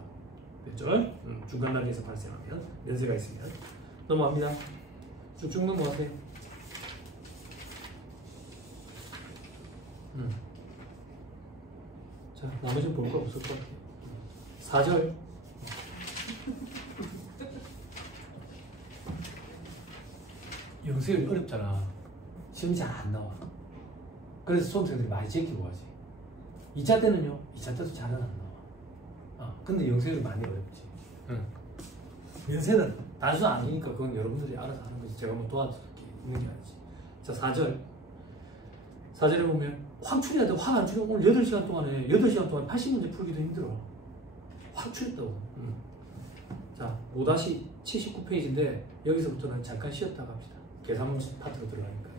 됐죠? 중간 단계에서 발생하면 면세가 있으면 넘어갑니다. 쭉쭉 넘어가세요. 자, 나머지는 볼 거 없을 것 같아요. 4절 영세율이 어렵잖아. 시험이 잘 안 나와. 그래서 수험생들이 많이 제끼고 하지. 2차 때는요, 2차 때도 잘은 안 나와. 근데 영세율이 많이 어렵지. 면세는 단순 아니니까 그건 여러분들이 알아서 하는 거지. 제가 뭐 도와줄 게 있는 게 아니지. 자, 4절. 4절에 보면 확 추려야 돼. 확 안 추려. 오늘 8시간 동안에 8시간 동안 80문제 풀기도 힘들어. 확 추렸다고. 자, 5-79페이지인데 여기서부터는 잠깐 쉬었다 갑시다. 계산 문제 파트로 들어가니까.